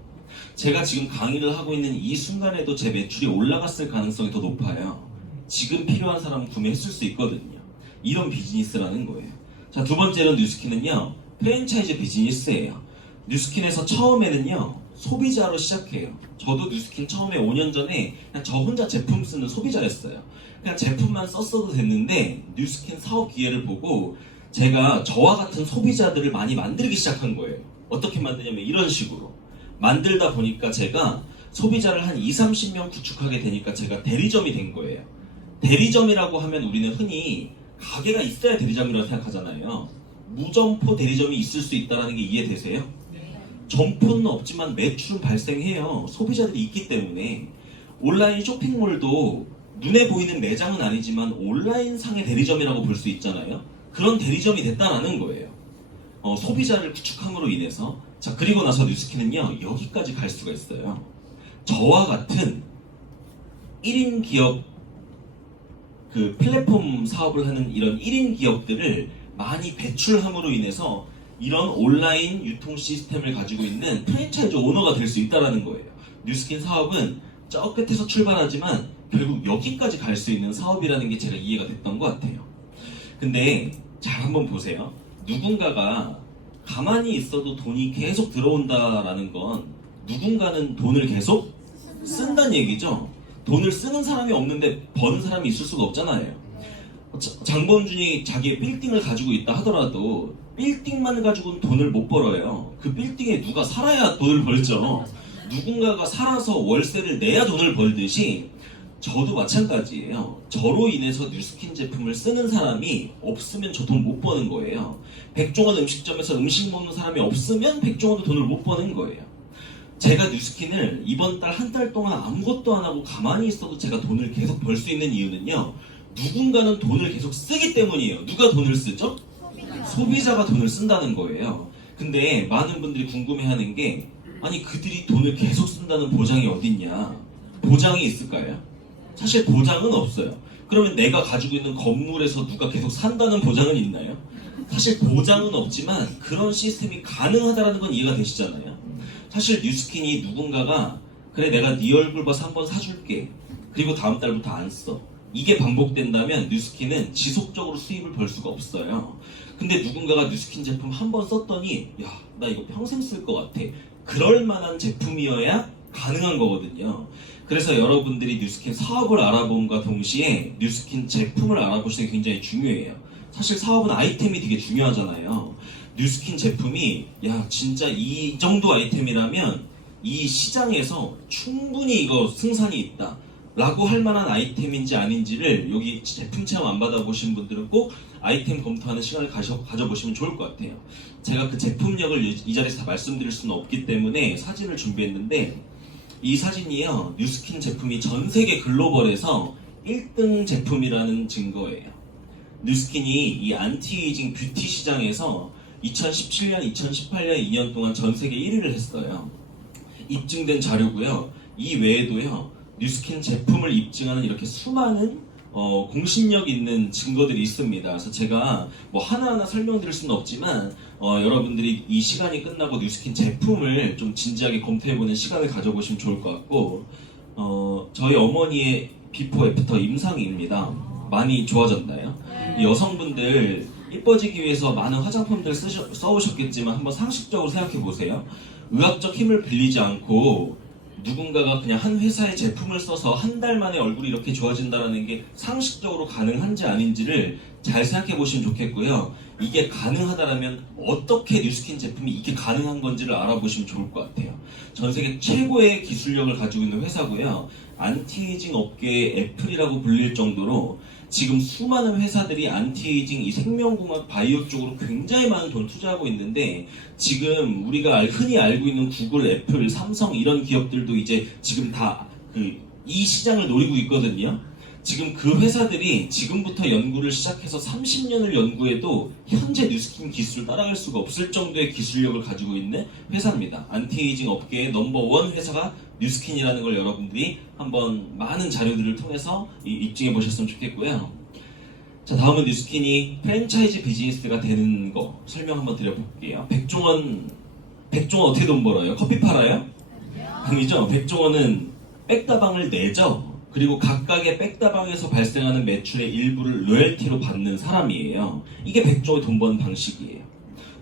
제가 지금 강의를 하고 있는 이 순간에도 제 매출이 올라갔을 가능성이 더 높아요. 지금 필요한 사람은 구매했을 수 있거든요. 이런 비즈니스라는 거예요. 자, 두 번째는 뉴스킨은요, 프랜차이즈 비즈니스예요. 뉴스킨에서 처음에는요, 소비자로 시작해요. 저도 뉴스킨 처음에 5년 전에 그냥 저 혼자 제품 쓰는 소비자였어요. 그냥 제품만 썼어도 됐는데 뉴스킨 사업 기회를 보고 제가 저와 같은 소비자들을 많이 만들기 시작한 거예요. 어떻게 만드냐면 이런 식으로 만들다 보니까 제가 소비자를 한 20-30명 구축하게 되니까 제가 대리점이 된 거예요. 대리점이라고 하면 우리는 흔히 가게가 있어야 대리점이라고 생각하잖아요. 무점포 대리점이 있을 수 있다는 게 이해되세요? 점포는 없지만 매출은 발생해요. 소비자들이 있기 때문에. 온라인 쇼핑몰도 눈에 보이는 매장은 아니지만 온라인 상의 대리점이라고 볼 수 있잖아요. 그런 대리점이 됐다라는 거예요. 소비자를 구축함으로 인해서. 자, 그리고 나서 뉴스킨은요, 여기까지 갈 수가 있어요. 저와 같은 1인 기업, 그 플랫폼 사업을 하는 이런 1인 기업들을 많이 배출함으로 인해서 이런 온라인 유통 시스템을 가지고 있는 프랜차이즈 오너가 될 수 있다는 거예요. 뉴스킨 사업은 저 끝에서 출발하지만 결국 여기까지 갈 수 있는 사업이라는 게 제가 이해가 됐던 것 같아요. 근데 잘 한번 보세요. 누군가가 가만히 있어도 돈이 계속 들어온다라는 건 누군가는 돈을 계속 쓴다는 얘기죠. 돈을 쓰는 사람이 없는데 버는 사람이 있을 수가 없잖아요. 장범준이 자기의 빌딩을 가지고 있다 하더라도 빌딩만 가지고는 돈을 못 벌어요. 그 빌딩에 누가 살아야 돈을 벌죠. 누군가가 살아서 월세를 내야 돈을 벌듯이 저도 마찬가지예요. 저로 인해서 뉴스킨 제품을 쓰는 사람이 없으면 저 돈 못 버는 거예요. 백종원 음식점에서 음식 먹는 사람이 없으면 백종원도 돈을 못 버는 거예요. 제가 뉴스킨을 이번 달 한 달 동안 아무것도 안 하고 가만히 있어도 제가 돈을 계속 벌 수 있는 이유는요, 누군가는 돈을 계속 쓰기 때문이에요. 누가 돈을 쓰죠? 소비자가 돈을 쓴다는 거예요. 근데 많은 분들이 궁금해하는 게, 아니 그들이 돈을 계속 쓴다는 보장이 어딨냐? 보장이 있을까요? 사실 보장은 없어요. 그러면 내가 가지고 있는 건물에서 누가 계속 산다는 보장은 있나요? 사실 보장은 없지만 그런 시스템이 가능하다는 건 이해가 되시잖아요. 사실 뉴스킨이 누군가가 그래 내가 네 얼굴 봐서 한번 사줄게 그리고 다음 달부터 안 써. 이게 반복된다면 뉴스킨은 지속적으로 수입을 벌 수가 없어요. 근데 누군가가 뉴스킨 제품 한 번 썼더니 야, 나 이거 평생 쓸 것 같아. 그럴 만한 제품이어야 가능한 거거든요. 그래서 여러분들이 뉴스킨 사업을 알아봄과 동시에 뉴스킨 제품을 알아보시는 게 굉장히 중요해요. 사실 사업은 아이템이 되게 중요하잖아요. 뉴스킨 제품이 야 진짜 이 정도 아이템이라면 이 시장에서 충분히 이거 승산이 있다 라고 할 만한 아이템인지 아닌지를 여기 제품 체험 안 받아보신 분들은 꼭 아이템 검토하는 시간을 가져보시면 좋을 것 같아요. 제가 그 제품력을 이 자리에서 다 말씀드릴 수는 없기 때문에 사진을 준비했는데 이 사진이요 뉴스킨 제품이 전 세계 글로벌에서 1등 제품이라는 증거예요. 뉴스킨이 이 안티에이징 뷰티 시장에서 2017년, 2018년 2년 동안 전 세계 1위를 했어요. 입증된 자료고요. 이 외에도요. 뉴스킨 제품을 입증하는 이렇게 수많은 공신력 있는 증거들이 있습니다. 그래서 제가 뭐 하나하나 설명드릴 수는 없지만 여러분들이 이 시간이 끝나고 뉴스킨 제품을 좀 진지하게 검토해보는 시간을 가져보시면 좋을 것 같고 저희 어머니의 비포 애프터 임상입니다. 많이 좋아졌나요? 이 여성분들 이뻐지기 위해서 많은 화장품들 써오셨겠지만 한번 상식적으로 생각해보세요. 의학적 힘을 빌리지 않고 누군가가 그냥 한 회사의 제품을 써서 한 달 만에 얼굴이 이렇게 좋아진다는 게 상식적으로 가능한지 아닌지를 잘 생각해 보시면 좋겠고요. 이게 가능하다면 어떻게 뉴스킨 제품이 이게 가능한 건지를 알아보시면 좋을 것 같아요. 전 세계 최고의 기술력을 가지고 있는 회사고요. 안티에이징 업계의 애플이라고 불릴 정도로 지금 수많은 회사들이 안티에이징 이 생명공학 바이오 쪽으로 굉장히 많은 돈 투자하고 있는데 지금 우리가 흔히 알고 있는 구글, 애플, 삼성 이런 기업들도 이제 지금 다 이 시장을 노리고 있거든요. 지금 그 회사들이 지금부터 연구를 시작해서 30년을 연구해도 현재 뉴스킨 기술을 따라갈 수가 없을 정도의 기술력을 가지고 있는 회사입니다. 안티에이징 업계의 넘버원 회사가 뉴스킨이라는 걸 여러분들이 한번 많은 자료들을 통해서 입증해 보셨으면 좋겠고요. 자, 다음은 뉴스킨이 프랜차이즈 비즈니스가 되는 거 설명 한번 드려볼게요. 백종원 어떻게 돈 벌어요? 커피 팔아요? 아니죠. 백종원은 백다방을 내죠. 그리고 각각의 백다방에서 발생하는 매출의 일부를 로열티로 받는 사람이에요. 이게 백종원의 돈 버는 방식이에요.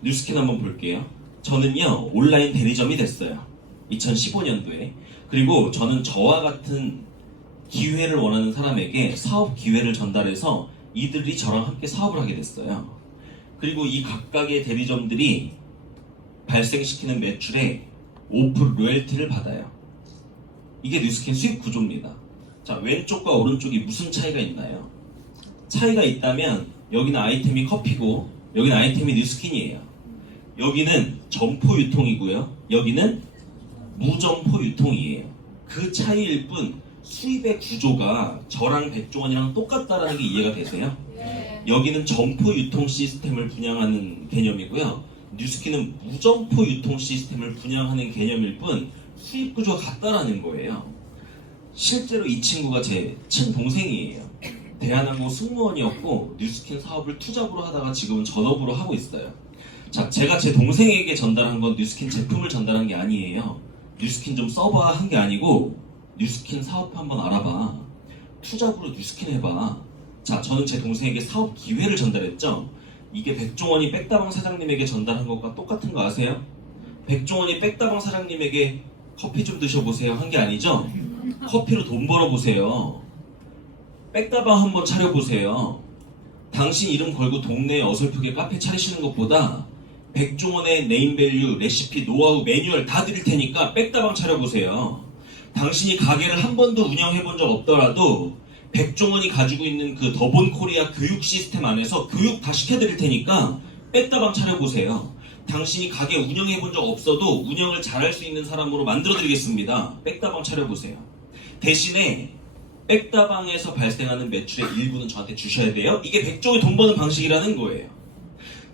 뉴스킨 한번 볼게요. 저는요 온라인 대리점이 됐어요. 2015년도에. 그리고 저는 저와 같은 기회를 원하는 사람에게 사업 기회를 전달해서 이들이 저랑 함께 사업을 하게 됐어요. 그리고 이 각각의 대리점들이 발생시키는 매출의 5% 로열티를 받아요. 이게 뉴스킨 수익 구조입니다. 자, 왼쪽과 오른쪽이 무슨 차이가 있나요? 차이가 있다면 여기는 아이템이 커피고 여기는 아이템이 뉴스킨이에요. 여기는 점포 유통이고요. 여기는 무점포 유통이에요. 그 차이일 뿐 수입의 구조가 저랑 백종원이랑 똑같다라는 게 이해가 되세요? 여기는 점포 유통 시스템을 분양하는 개념이고요. 뉴스킨은 무점포 유통 시스템을 분양하는 개념일 뿐 수입 구조가 같다라는 거예요. 실제로 이 친구가 제 친동생이에요. 대한항공 승무원이었고 뉴스킨 사업을 투잡으로 하다가 지금은 전업으로 하고 있어요. 자, 제가 제 동생에게 전달한 건 뉴스킨 제품을 전달한 게 아니에요. 뉴스킨 좀 써봐 한 게 아니고 뉴스킨 사업 한번 알아봐. 투잡으로 뉴스킨 해봐. 자, 저는 제 동생에게 사업 기회를 전달했죠. 이게 백종원이 백다방 사장님에게 전달한 것과 똑같은 거 아세요? 백종원이 백다방 사장님에게 커피 좀 드셔보세요 한 게 아니죠? 커피로 돈 벌어보세요. 백다방 한번 차려보세요. 당신 이름 걸고 동네에 어설프게 카페 차리시는 것보다 백종원의 네임밸류, 레시피, 노하우, 매뉴얼 다 드릴 테니까 백다방 차려보세요. 당신이 가게를 한 번도 운영해본 적 없더라도 백종원이 가지고 있는 그 더본 코리아 교육 시스템 안에서 교육 다 시켜드릴 테니까 백다방 차려보세요. 당신이 가게 운영해본 적 없어도 운영을 잘할 수 있는 사람으로 만들어드리겠습니다. 백다방 차려보세요. 대신에 백다방에서 발생하는 매출의 일부는 저한테 주셔야 돼요. 이게 백종원이 돈 버는 방식이라는 거예요.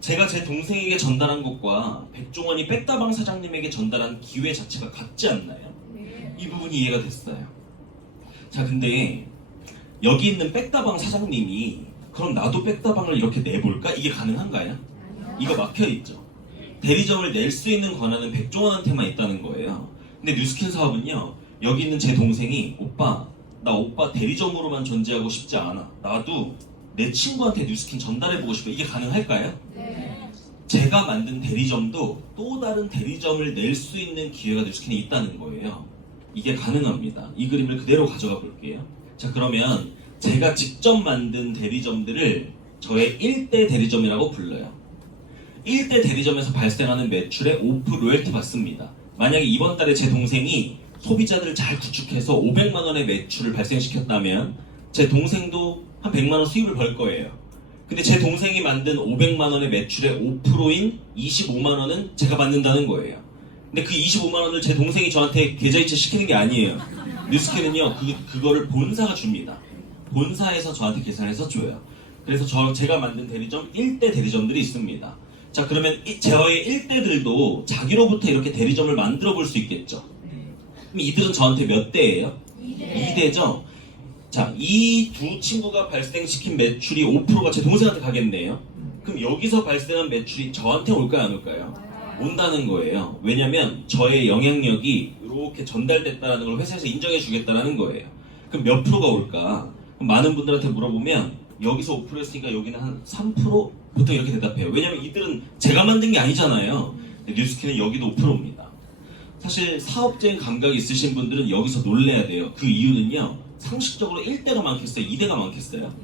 제가 제 동생에게 전달한 것과 백종원이 백다방 사장님에게 전달한 기회 자체가 같지 않나요? 이 부분이 이해가 됐어요. 자, 근데 여기 있는 백다방 사장님이 그럼 나도 백다방을 이렇게 내볼까? 이게 가능한가요? 이거 막혀있죠. 대리점을 낼 수 있는 권한은 백종원한테만 있다는 거예요. 근데 뉴스킨 사업은요, 여기 있는 제 동생이 나 오빠 대리점으로만 존재하고 싶지 않아. 나도 내 친구한테 뉴스킨 전달해보고 싶어. 이게 가능할까요? 제가 만든 대리점도 또 다른 대리점을 낼 수 있는 기회가 뉴스킨에 있다는 거예요. 이게 가능합니다. 이 그림을 그대로 가져가 볼게요. 자, 그러면 제가 직접 만든 대리점들을 저의 1대 대리점이라고 불러요. 1대 대리점에서 발생하는 매출에 5% 로열티 받습니다. 만약에 이번 달에 제 동생이 소비자들을 잘 구축해서 500만 원의 매출을 발생시켰다면 제 동생도 한 100만 원 수입을 벌 거예요. 근데 제 동생이 만든 500만 원의 매출의 5%인 25만 원은 제가 받는다는 거예요. 근데 그 25만 원을 제 동생이 저한테 계좌이체 시키는 게 아니에요. 뉴스캔은요, 그거를 본사가 줍니다. 본사에서 저한테 계산해서 줘요. 그래서 제가 만든 대리점 1대 대리점들이 있습니다. 자, 그러면 저의 1대들도 자기로부터 이렇게 대리점을 만들어 볼 수 있겠죠. 그럼 이들은 저한테 몇 대예요? 2대죠. 자, 이 두 친구가 발생시킨 매출이 5%가 제 동생한테 가겠네요. 그럼 여기서 발생한 매출이 저한테 올까요, 안 올까요? 온다는 거예요. 왜냐면 저의 영향력이 이렇게 전달됐다는 걸 회사에서 인정해 주겠다는 거예요. 그럼 몇 프로가 올까? 그럼 많은 분들한테 물어보면 여기서 5% 했으니까 여기는 한 3%? 보통 이렇게 대답해요. 왜냐면 이들은 제가 만든 게 아니잖아요. 뉴스킨은 여기도 5%입니다. 사실 사업적인 감각이 있으신 분들은 여기서 놀래야 돼요. 그 이유는요, 상식적으로 1대가 많겠어요? 2대가 많겠어요?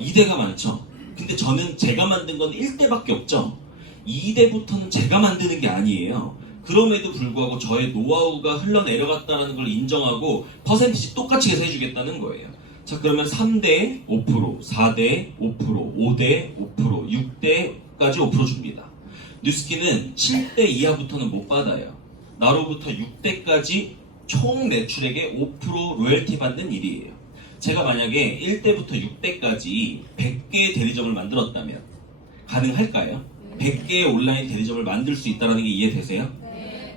2대가 많죠. 근데 저는 제가 만든 건 1대밖에 없죠. 2대부터는 제가 만드는 게 아니에요. 그럼에도 불구하고 저의 노하우가 흘러내려갔다는 걸 인정하고 퍼센티지 똑같이 계산해주겠다는 거예요. 자, 그러면 3대 5%, 4대 5%, 5대 5%, 6대까지 5% 줍니다. 뉴스킨은 7대 이하부터는 못 받아요. 나로부터 6대까지 총 매출액의 5% 로열티 받는 일이에요. 제가 만약에 1대부터 6대까지 100개의 대리점을 만들었다면 가능할까요? 100개의 온라인 대리점을 만들 수 있다는 게 이해되세요?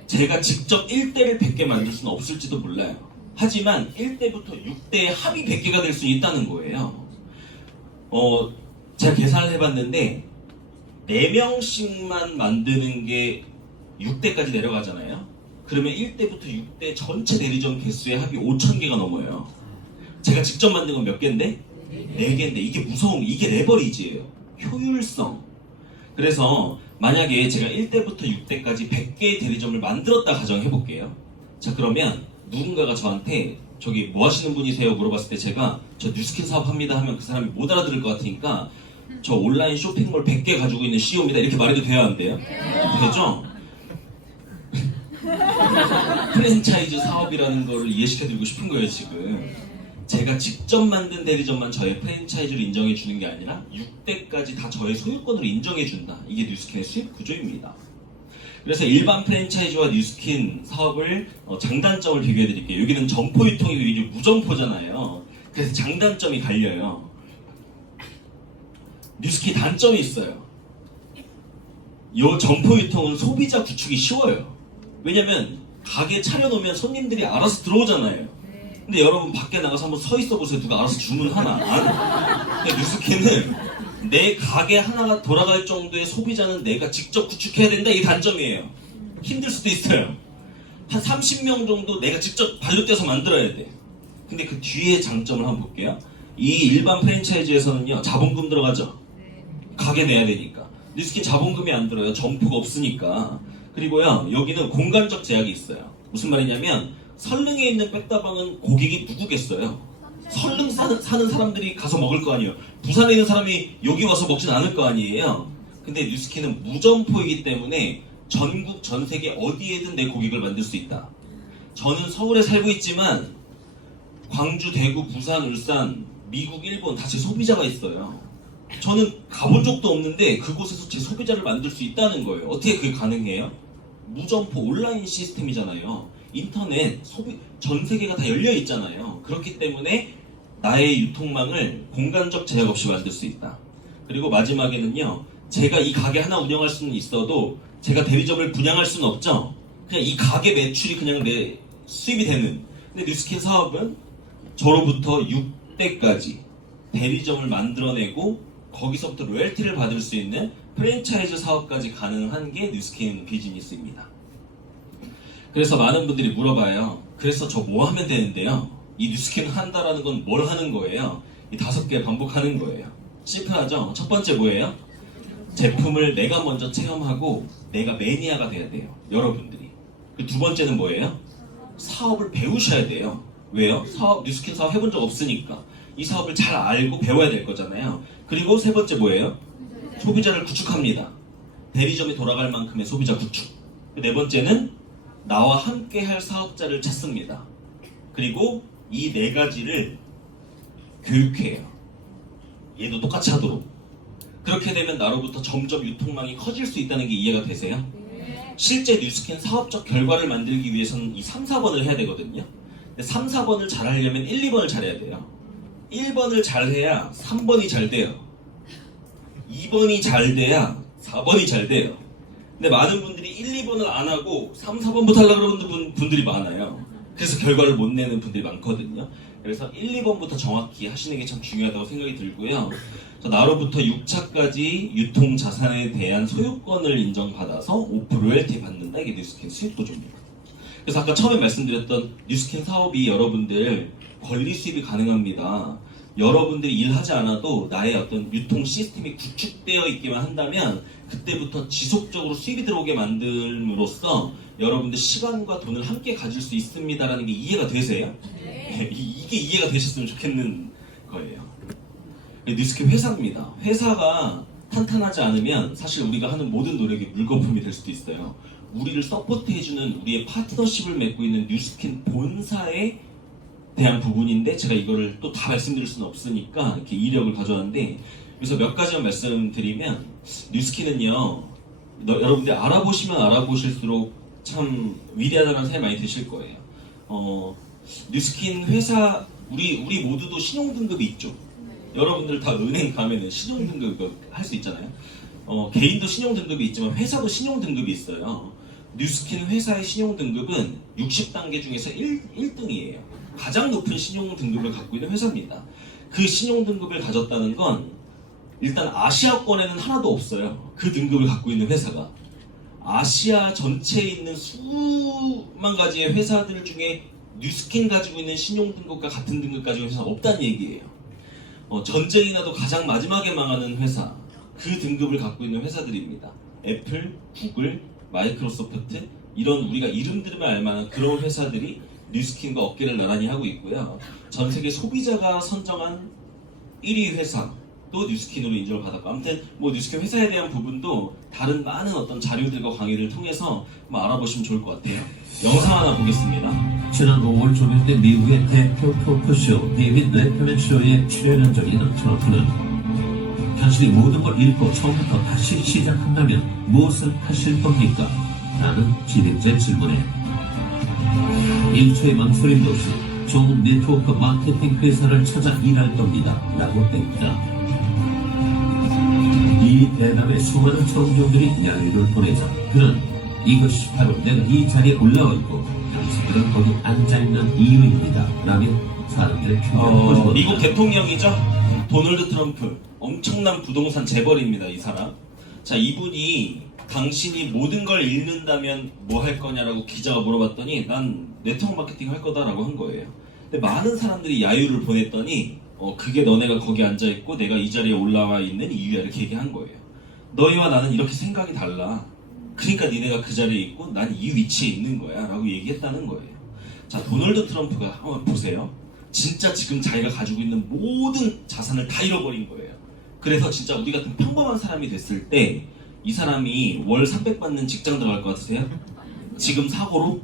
제가 직접 1대를 100개 만들 수는 없을지도 몰라요. 하지만 1대부터 6대의 합이 100개가 될 수 있다는 거예요. 제가 계산을 해봤는데 4명씩만 만드는 게 6대까지 내려가잖아요. 그러면 1대부터 6대 전체 대리점 개수의 합이 5,000개가 넘어요. 제가 직접 만든 건 몇 개인데? 4개인데 이게 무서운, 이게 레버리지예요. 효율성. 그래서 만약에 제가 1대부터 6대까지 100개의 대리점을 만들었다 가정해볼게요. 자, 그러면 누군가가 저한테 저기 뭐 하시는 분이세요? 물어봤을 때 제가 저 뉴스킨 사업합니다 하면 그 사람이 못 알아들을 것 같으니까 저 온라인 쇼핑몰 100개 가지고 있는 CEO입니다. 이렇게 말해도 돼요? 안 돼요? 되죠? 프랜차이즈 사업이라는 거를 이해시켜드리고 싶은 거예요, 지금. 제가 직접 만든 대리점만 저의 프랜차이즈를 인정해 주는 게 아니라 6대까지 다 저의 소유권으로 인정해 준다. 이게 뉴스킨의 수입 구조입니다. 그래서 일반 프랜차이즈와 뉴스킨 사업을 장단점을 비교해 드릴게요. 여기는 점포 유통이고 이게 무점포잖아요. 그래서 장단점이 갈려요. 뉴스킨 단점이 있어요. 이 점포 유통은 소비자 구축이 쉬워요. 왜냐면 가게 차려놓으면 손님들이 알아서 들어오잖아요. 근데 여러분 밖에 나가서 한번 서 있어 보세요. 누가 알아서 주문하나? 근데 뉴스킨은 내 가게 하나가 돌아갈 정도의 소비자는 내가 직접 구축해야 된다. 이게 단점이에요. 힘들 수도 있어요. 한 30명 정도 내가 직접 발로 떼서 만들어야 돼. 근데 그 뒤에 장점을 한번 볼게요. 이 일반 프랜차이즈에서는요, 자본금 들어가죠. 가게 내야 되니까. 뉴스킨 자본금이 안 들어요. 점포가 없으니까. 그리고요, 여기는 공간적 제약이 있어요. 무슨 말이냐면 설릉에 있는 백다방은 고객이 누구겠어요? 설릉 사는 사람들이 가서 먹을 거 아니에요. 부산에 있는 사람이 여기 와서 먹진 않을 거 아니에요. 근데 뉴스킨은 무점포이기 때문에 전국 전 세계 어디에든 내 고객을 만들 수 있다. 저는 서울에 살고 있지만 광주, 대구, 부산, 울산, 미국, 일본 다 제 소비자가 있어요. 저는 가본 적도 없는데 그곳에서 제 소비자를 만들 수 있다는 거예요. 어떻게 그게 가능해요? 무점포 온라인 시스템이잖아요. 인터넷, 전 세계가 다 열려 있잖아요. 그렇기 때문에 나의 유통망을 공간적 제약 없이 만들 수 있다. 그리고 마지막에는요, 제가 이 가게 하나 운영할 수는 있어도 제가 대리점을 분양할 수는 없죠. 그냥 이 가게 매출이 그냥 내 수입이 되는. 근데 뉴스킨 사업은 저로부터 6대까지 대리점을 만들어내고 거기서부터 로열티를 받을 수 있는 프랜차이즈 사업까지 가능한 게 뉴스킨 비즈니스입니다. 그래서 많은 분들이 물어봐요. 그래서 저 뭐 하면 되는데요? 이 뉴스킨 한다라는 건 뭘 하는 거예요? 이 5개 반복하는 거예요. 심플하죠? 첫 번째 뭐예요? 제품을 내가 먼저 체험하고 내가 매니아가 돼야 돼요. 여러분들이. 그 두 번째는 뭐예요? 사업을 배우셔야 돼요. 왜요? 뉴스킨 사업 해본 적 없으니까. 이 사업을 잘 알고 배워야 될 거잖아요. 그리고 세 번째 뭐예요? 소비자를 구축합니다. 대리점이 돌아갈 만큼의 소비자 구축. 네 번째는 나와 함께 할 사업자를 찾습니다. 그리고 이 네 가지를 교육해요. 얘도 똑같이 하도록. 그렇게 되면 나로부터 점점 유통망이 커질 수 있다는 게 이해가 되세요? 실제 뉴스킨 사업적 결과를 만들기 위해서는 이 3, 4번을 해야 되거든요. 근데 3, 4번을 잘 하려면 1, 2번을 잘해야 돼요. 1번을 잘해야 3번이 잘 돼요. 2번이 잘 돼야 4번이 잘 돼요. 근데 많은 분들이 1, 2번을 안 하고 3, 4번부터 하려고 그러는 분들이 많아요. 그래서 결과를 못 내는 분들이 많거든요. 그래서 1, 2번부터 정확히 하시는 게 참 중요하다고 생각이 들고요. 나로부터 6차까지 유통 자산에 대한 소유권을 인정받아서 5% 로열티 받는다. 이게 뉴스킨 수익 구조입니다. 그래서 아까 처음에 말씀드렸던 뉴스킨 사업이 여러분들 권리 수입이 가능합니다. 여러분들이 일하지 않아도 나의 어떤 유통 시스템이 구축되어 있기만 한다면 그때부터 지속적으로 수익이 들어오게 만듦으로써 여러분들 시간과 돈을 함께 가질 수 있습니다라는 게 이해가 되세요? 네. 이게 이해가 되셨으면 좋겠는 거예요. 뉴스킨 회사입니다. 회사가 탄탄하지 않으면 사실 우리가 하는 모든 노력이 물거품이 될 수도 있어요. 우리를 서포트해주는 우리의 파트너십을 맺고 있는 뉴스킨 본사에 대한 부분인데 제가 이거를 또 다 말씀드릴 수는 없으니까 이렇게 이력을 가져왔는데 그래서 몇 가지만 말씀드리면 뉴스킨은요 여러분들 알아보시면 알아보실수록 참 위대하다는 생각이 많이 드실 거예요. 뉴스킨 회사 우리 모두도 신용등급이 있죠. 여러분들 다 은행 가면은 신용등급 할 수 있잖아요. 개인도 신용등급이 있지만 회사도 신용등급이 있어요. 뉴스킨 회사의 신용등급은 60단계 중에서 1등이에요. 가장 높은 신용등급을 갖고 있는 회사입니다. 그 신용등급을 가졌다는 건 일단 아시아권에는 하나도 없어요. 그 등급을 갖고 있는 회사가. 아시아 전체에 있는 수만 가지의 회사들 중에 뉴스킨 가지고 있는 신용등급과 같은 등급 가지고 있는 회사가 없다는 얘기예요. 전쟁이 나도 가장 마지막에 망하는 회사, 그 등급을 갖고 있는 회사들입니다. 애플, 구글, 마이크로소프트 이런 우리가 이름 들으면 알만한 그런 회사들이 뉴스킨과 어깨를 나란히 하고 있고요. 전 세계 소비자가 선정한 1위 회사도 뉴스킨으로 인정을 받았고 아무튼 뭐 뉴스킨 회사에 대한 부분도 다른 많은 어떤 자료들과 강의를 통해서 알아보시면 좋을 것 같아요. 영상 하나 보겠습니다. 지난 5월 조명 때 미국의 대표 토크쇼 데이빗 레터맨 쇼에 출연한 적이 있는 트럼프는 당신이 모든 걸 잃고 처음부터 다시 시작한다면 무엇을 하실 겁니까? 라는 진행자 질문에 1초의 망설임도 없이 종 네트워크 마케팅 회사를 찾아 일할 겁니다. 라고 했다. 이 대답에 수많은 청중들이 야유를 보내자 그는 이것이 바로 내가 이 자리에 올라와 있고 당신들은 거기 앉아있는 이유입니다. 라며 사람들의 충격을 거두었다. 미국 대통령이죠. 도널드 트럼프. 엄청난 부동산 재벌입니다. 이 사람. 자, 이분이 당신이 모든 걸 잃는다면 뭐 할 거냐라고 기자가 물어봤더니 난 네트워크 마케팅 할 거다라고 한 거예요. 근데 많은 사람들이 야유를 보냈더니 그게 너네가 거기 앉아있고 내가 이 자리에 올라와 있는 이유야 이렇게 얘기한 거예요. 너희와 나는 이렇게 생각이 달라. 그러니까 니네가 그 자리에 있고 난 이 위치에 있는 거야 라고 얘기했다는 거예요. 자, 도널드 트럼프가 한번 보세요. 진짜 지금 자기가 가지고 있는 모든 자산을 다 잃어버린 거예요. 그래서 진짜 우리 같은 평범한 사람이 됐을 때 이 사람이 월 300 받는 직장 들어갈 것 같으세요? 지금 사고로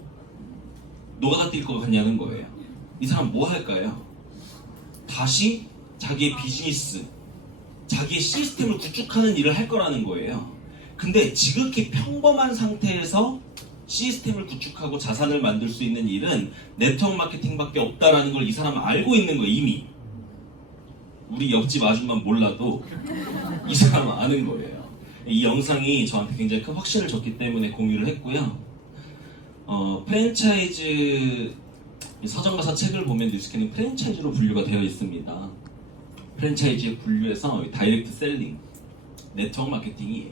노가다 뛸 것 같냐는 거예요. 이 사람 뭐 할까요? 다시 자기의 비즈니스, 자기의 시스템을 구축하는 일을 할 거라는 거예요. 근데 지극히 평범한 상태에서 시스템을 구축하고 자산을 만들 수 있는 일은 네트워크 마케팅밖에 없다라는 걸 이 사람은 알고 있는 거예요. 이미 우리 옆집 아줌만 몰라도 이 사람은 아는 거예요. 이 영상이 저한테 굉장히 큰 확신을 줬기 때문에 공유를 했고요. 프랜차이즈 서점가서 책을 보면 뉴스킨은 프랜차이즈로 분류가 되어 있습니다. 프랜차이즈에 분류해서 다이렉트 셀링, 네트워크 마케팅이에요.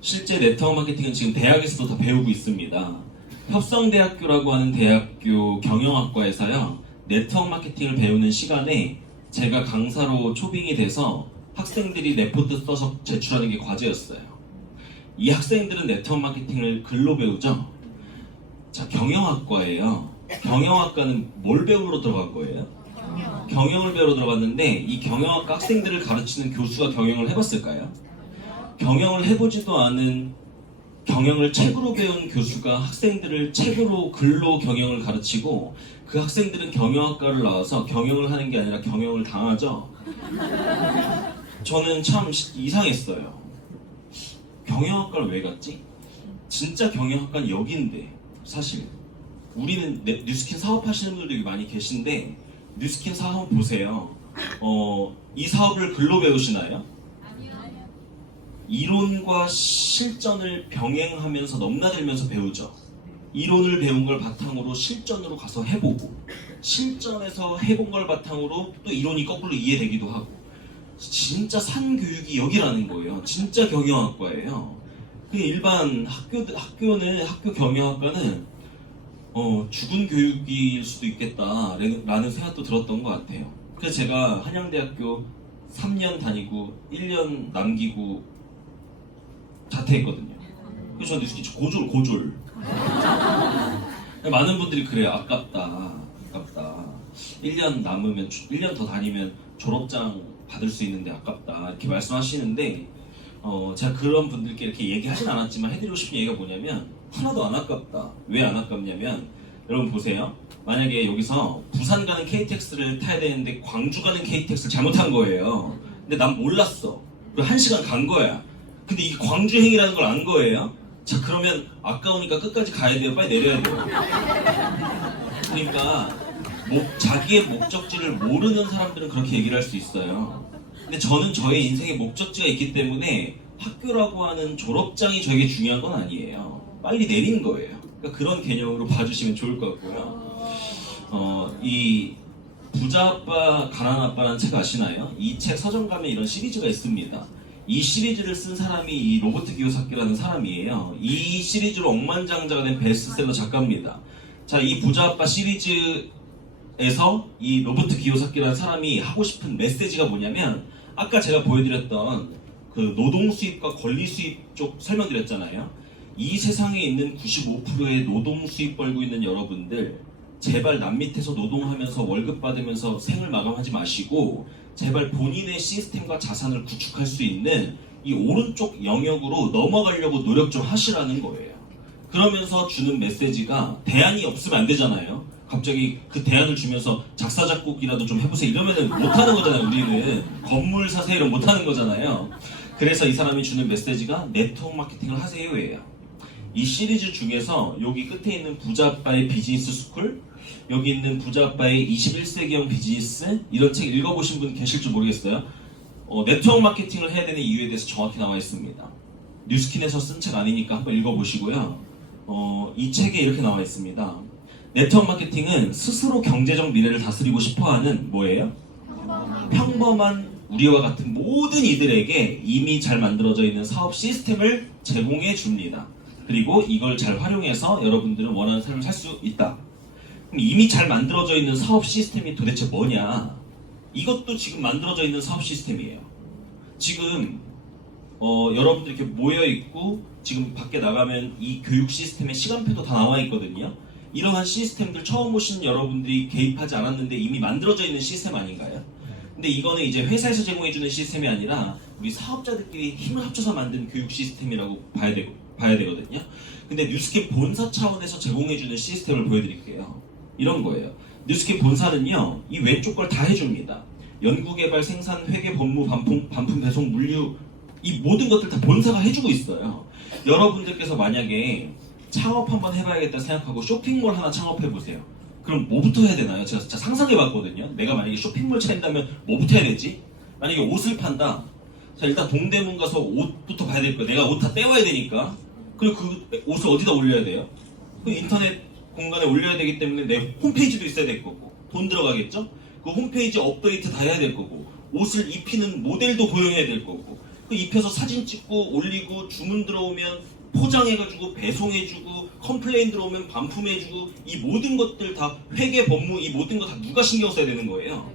실제 네트워크 마케팅은 지금 대학에서도 다 배우고 있습니다. 협성대학교라고 하는 대학교 경영학과에서요, 네트워크 마케팅을 배우는 시간에 제가 강사로 초빙이 돼서 학생들이 레포트 써서 제출하는 게 과제였어요. 이 학생들은 네트워크 마케팅을 글로 배우죠. 자, 경영학과예요. 경영학과는 뭘 배우러 들어간 거예요? 경영을 배우러 들어갔는데 이 경영학과 학생들을 가르치는 교수가 경영을 해봤을까요? 경영을 해보지도 않은 경영을 책으로 배운 교수가 학생들을 책으로 글로 경영을 가르치고 그 학생들은 경영학과를 나와서 경영을 하는 게 아니라 경영을 당하죠. 저는 참 이상했어요. 경영학과를 왜 갔지? 진짜 경영학과는 여기인데 사실 우리는 뉴스킨 사업하시는 분들이 많이 계신데 뉴스킨 사업 보세요. 이 사업을 글로 배우시나요? 이론과 실전을 병행하면서 넘나들면서 배우죠. 이론을 배운 걸 바탕으로 실전으로 가서 해보고 실전에서 해본 걸 바탕으로 또 이론이 거꾸로 이해되기도 하고 진짜 산교육이 여기라는 거예요. 진짜 경영학과예요. 일반 학교 경영학과는 죽은 교육일 수도 있겠다라는 생각도 들었던 것 같아요. 그래서 제가 한양대학교 3년 다니고 1년 남기고 자퇴했거든요. 그래서 저는 고졸. 많은 분들이 그래요. 아깝다. 1년 남으면 1년 더 다니면 졸업장 받을 수 있는데 아깝다 이렇게 말씀하시는데 제가 그런 분들께 이렇게 얘기하진 않았지만 해드리고 싶은 얘기가 뭐냐면 하나도 안 아깝다. 왜 안 아깝냐면 여러분 보세요. 만약에 여기서 부산 가는 KTX를 타야 되는데 광주 가는 KTX를 잘못한 거예요. 근데 난 몰랐어. 그리고 1시간 간 거야. 근데 이게 광주행이라는 걸 안 거예요. 자, 그러면 아까우니까 끝까지 가야 돼요. 빨리 내려야 돼요. 그러니까 자기의 목적지를 모르는 사람들은 그렇게 얘기를 할 수 있어요. 근데 저는 저의 인생의 목적지가 있기 때문에 학교라고 하는 졸업장이 저에게 중요한 건 아니에요. 빨리 내리는 거예요. 그러니까 그런 개념으로 봐주시면 좋을 것 같고요. 이 부자 아빠, 가난 아빠라는 책 아시나요? 이 책 서점 가면 이런 시리즈가 있습니다. 이 시리즈를 쓴 사람이 이 로버트 기요사키라는 사람이에요. 이 시리즈로 억만장자가 된 베스트셀러 작가입니다. 자, 이 부자 아빠 시리즈에서 이 로버트 기요사키라는 사람이 하고 싶은 메시지가 뭐냐면 아까 제가 보여드렸던 그 노동 수입과 권리 수입 쪽 설명드렸잖아요. 이 세상에 있는 95%의 노동 수입 벌고 있는 여러분들 제발 남 밑에서 노동하면서 월급 받으면서 생을 마감하지 마시고 제발 본인의 시스템과 자산을 구축할 수 있는 이 오른쪽 영역으로 넘어가려고 노력 좀 하시라는 거예요. 그러면서 주는 메시지가 대안이 없으면 안 되잖아요. 갑자기 그 대안을 주면서 작사 작곡이라도 좀 해보세요 이러면은 못하는 거잖아요. 우리는 건물 사세요 이러면 못하는 거잖아요. 그래서 이 사람이 주는 메시지가 네트워크 마케팅을 하세요예요. 이 시리즈 중에서 여기 끝에 있는 부자 아빠의 비즈니스 스쿨, 여기 있는 부자 아빠의 21세기형 비즈니스 이런 책 읽어보신 분 계실지 모르겠어요. 네트워크 마케팅을 해야 되는 이유에 대해서 정확히 나와 있습니다. 뉴스킨에서 쓴 책 아니니까 한번 읽어보시고요. 이 책에 이렇게 나와 있습니다. 네트워크 마케팅은 스스로 경제적 미래를 다스리고 싶어하는 뭐예요? 평범한 우리와 같은 모든 이들에게 이미 잘 만들어져 있는 사업 시스템을 제공해 줍니다. 그리고 이걸 잘 활용해서 여러분들은 원하는 삶을 살 수 있다. 그럼 이미 잘 만들어져 있는 사업 시스템이 도대체 뭐냐? 이것도 지금 만들어져 있는 사업 시스템이에요. 지금 여러분들 이렇게 모여 있고 지금 밖에 나가면 이 교육 시스템의 시간표도 다 나와 있거든요. 이러한 시스템들 처음 오신 여러분들이 개입하지 않았는데 이미 만들어져 있는 시스템 아닌가요? 근데 이거는 이제 회사에서 제공해주는 시스템이 아니라 우리 사업자들끼리 힘을 합쳐서 만든 교육 시스템이라고 봐야 되거든요. 근데 뉴스킨 본사 차원에서 제공해주는 시스템을 보여드릴게요. 이런 거예요. 뉴스킨 본사는요, 이 왼쪽 걸 다 해줍니다. 연구개발, 생산, 회계, 법무, 반품, 배송, 물류 이 모든 것들 다 본사가 해주고 있어요. 여러분들께서 만약에 창업 한번 해봐야겠다 생각하고 쇼핑몰 하나 창업해보세요. 그럼 뭐부터 해야 되나요? 제가 진짜 상상해봤거든요. 내가 만약에 쇼핑몰 차린다면 뭐부터 해야 되지? 만약에 옷을 판다. 자, 일단 동대문 가서 옷부터 봐야 될 거야. 내가 옷 다 떼와야 되니까. 그리고 그 옷을 어디다 올려야 돼요? 그 인터넷 공간에 올려야 되기 때문에 내 홈페이지도 있어야 될 거고 돈 들어가겠죠? 그 홈페이지 업데이트 다 해야 될 거고 옷을 입히는 모델도 고용해야 될 거고 그 입혀서 사진 찍고 올리고 주문 들어오면 포장해가지고 배송해주고 컴플레인 들어오면 반품해주고 이 모든 것들 다 회계 법무 이 모든 거 다 누가 신경 써야 되는 거예요.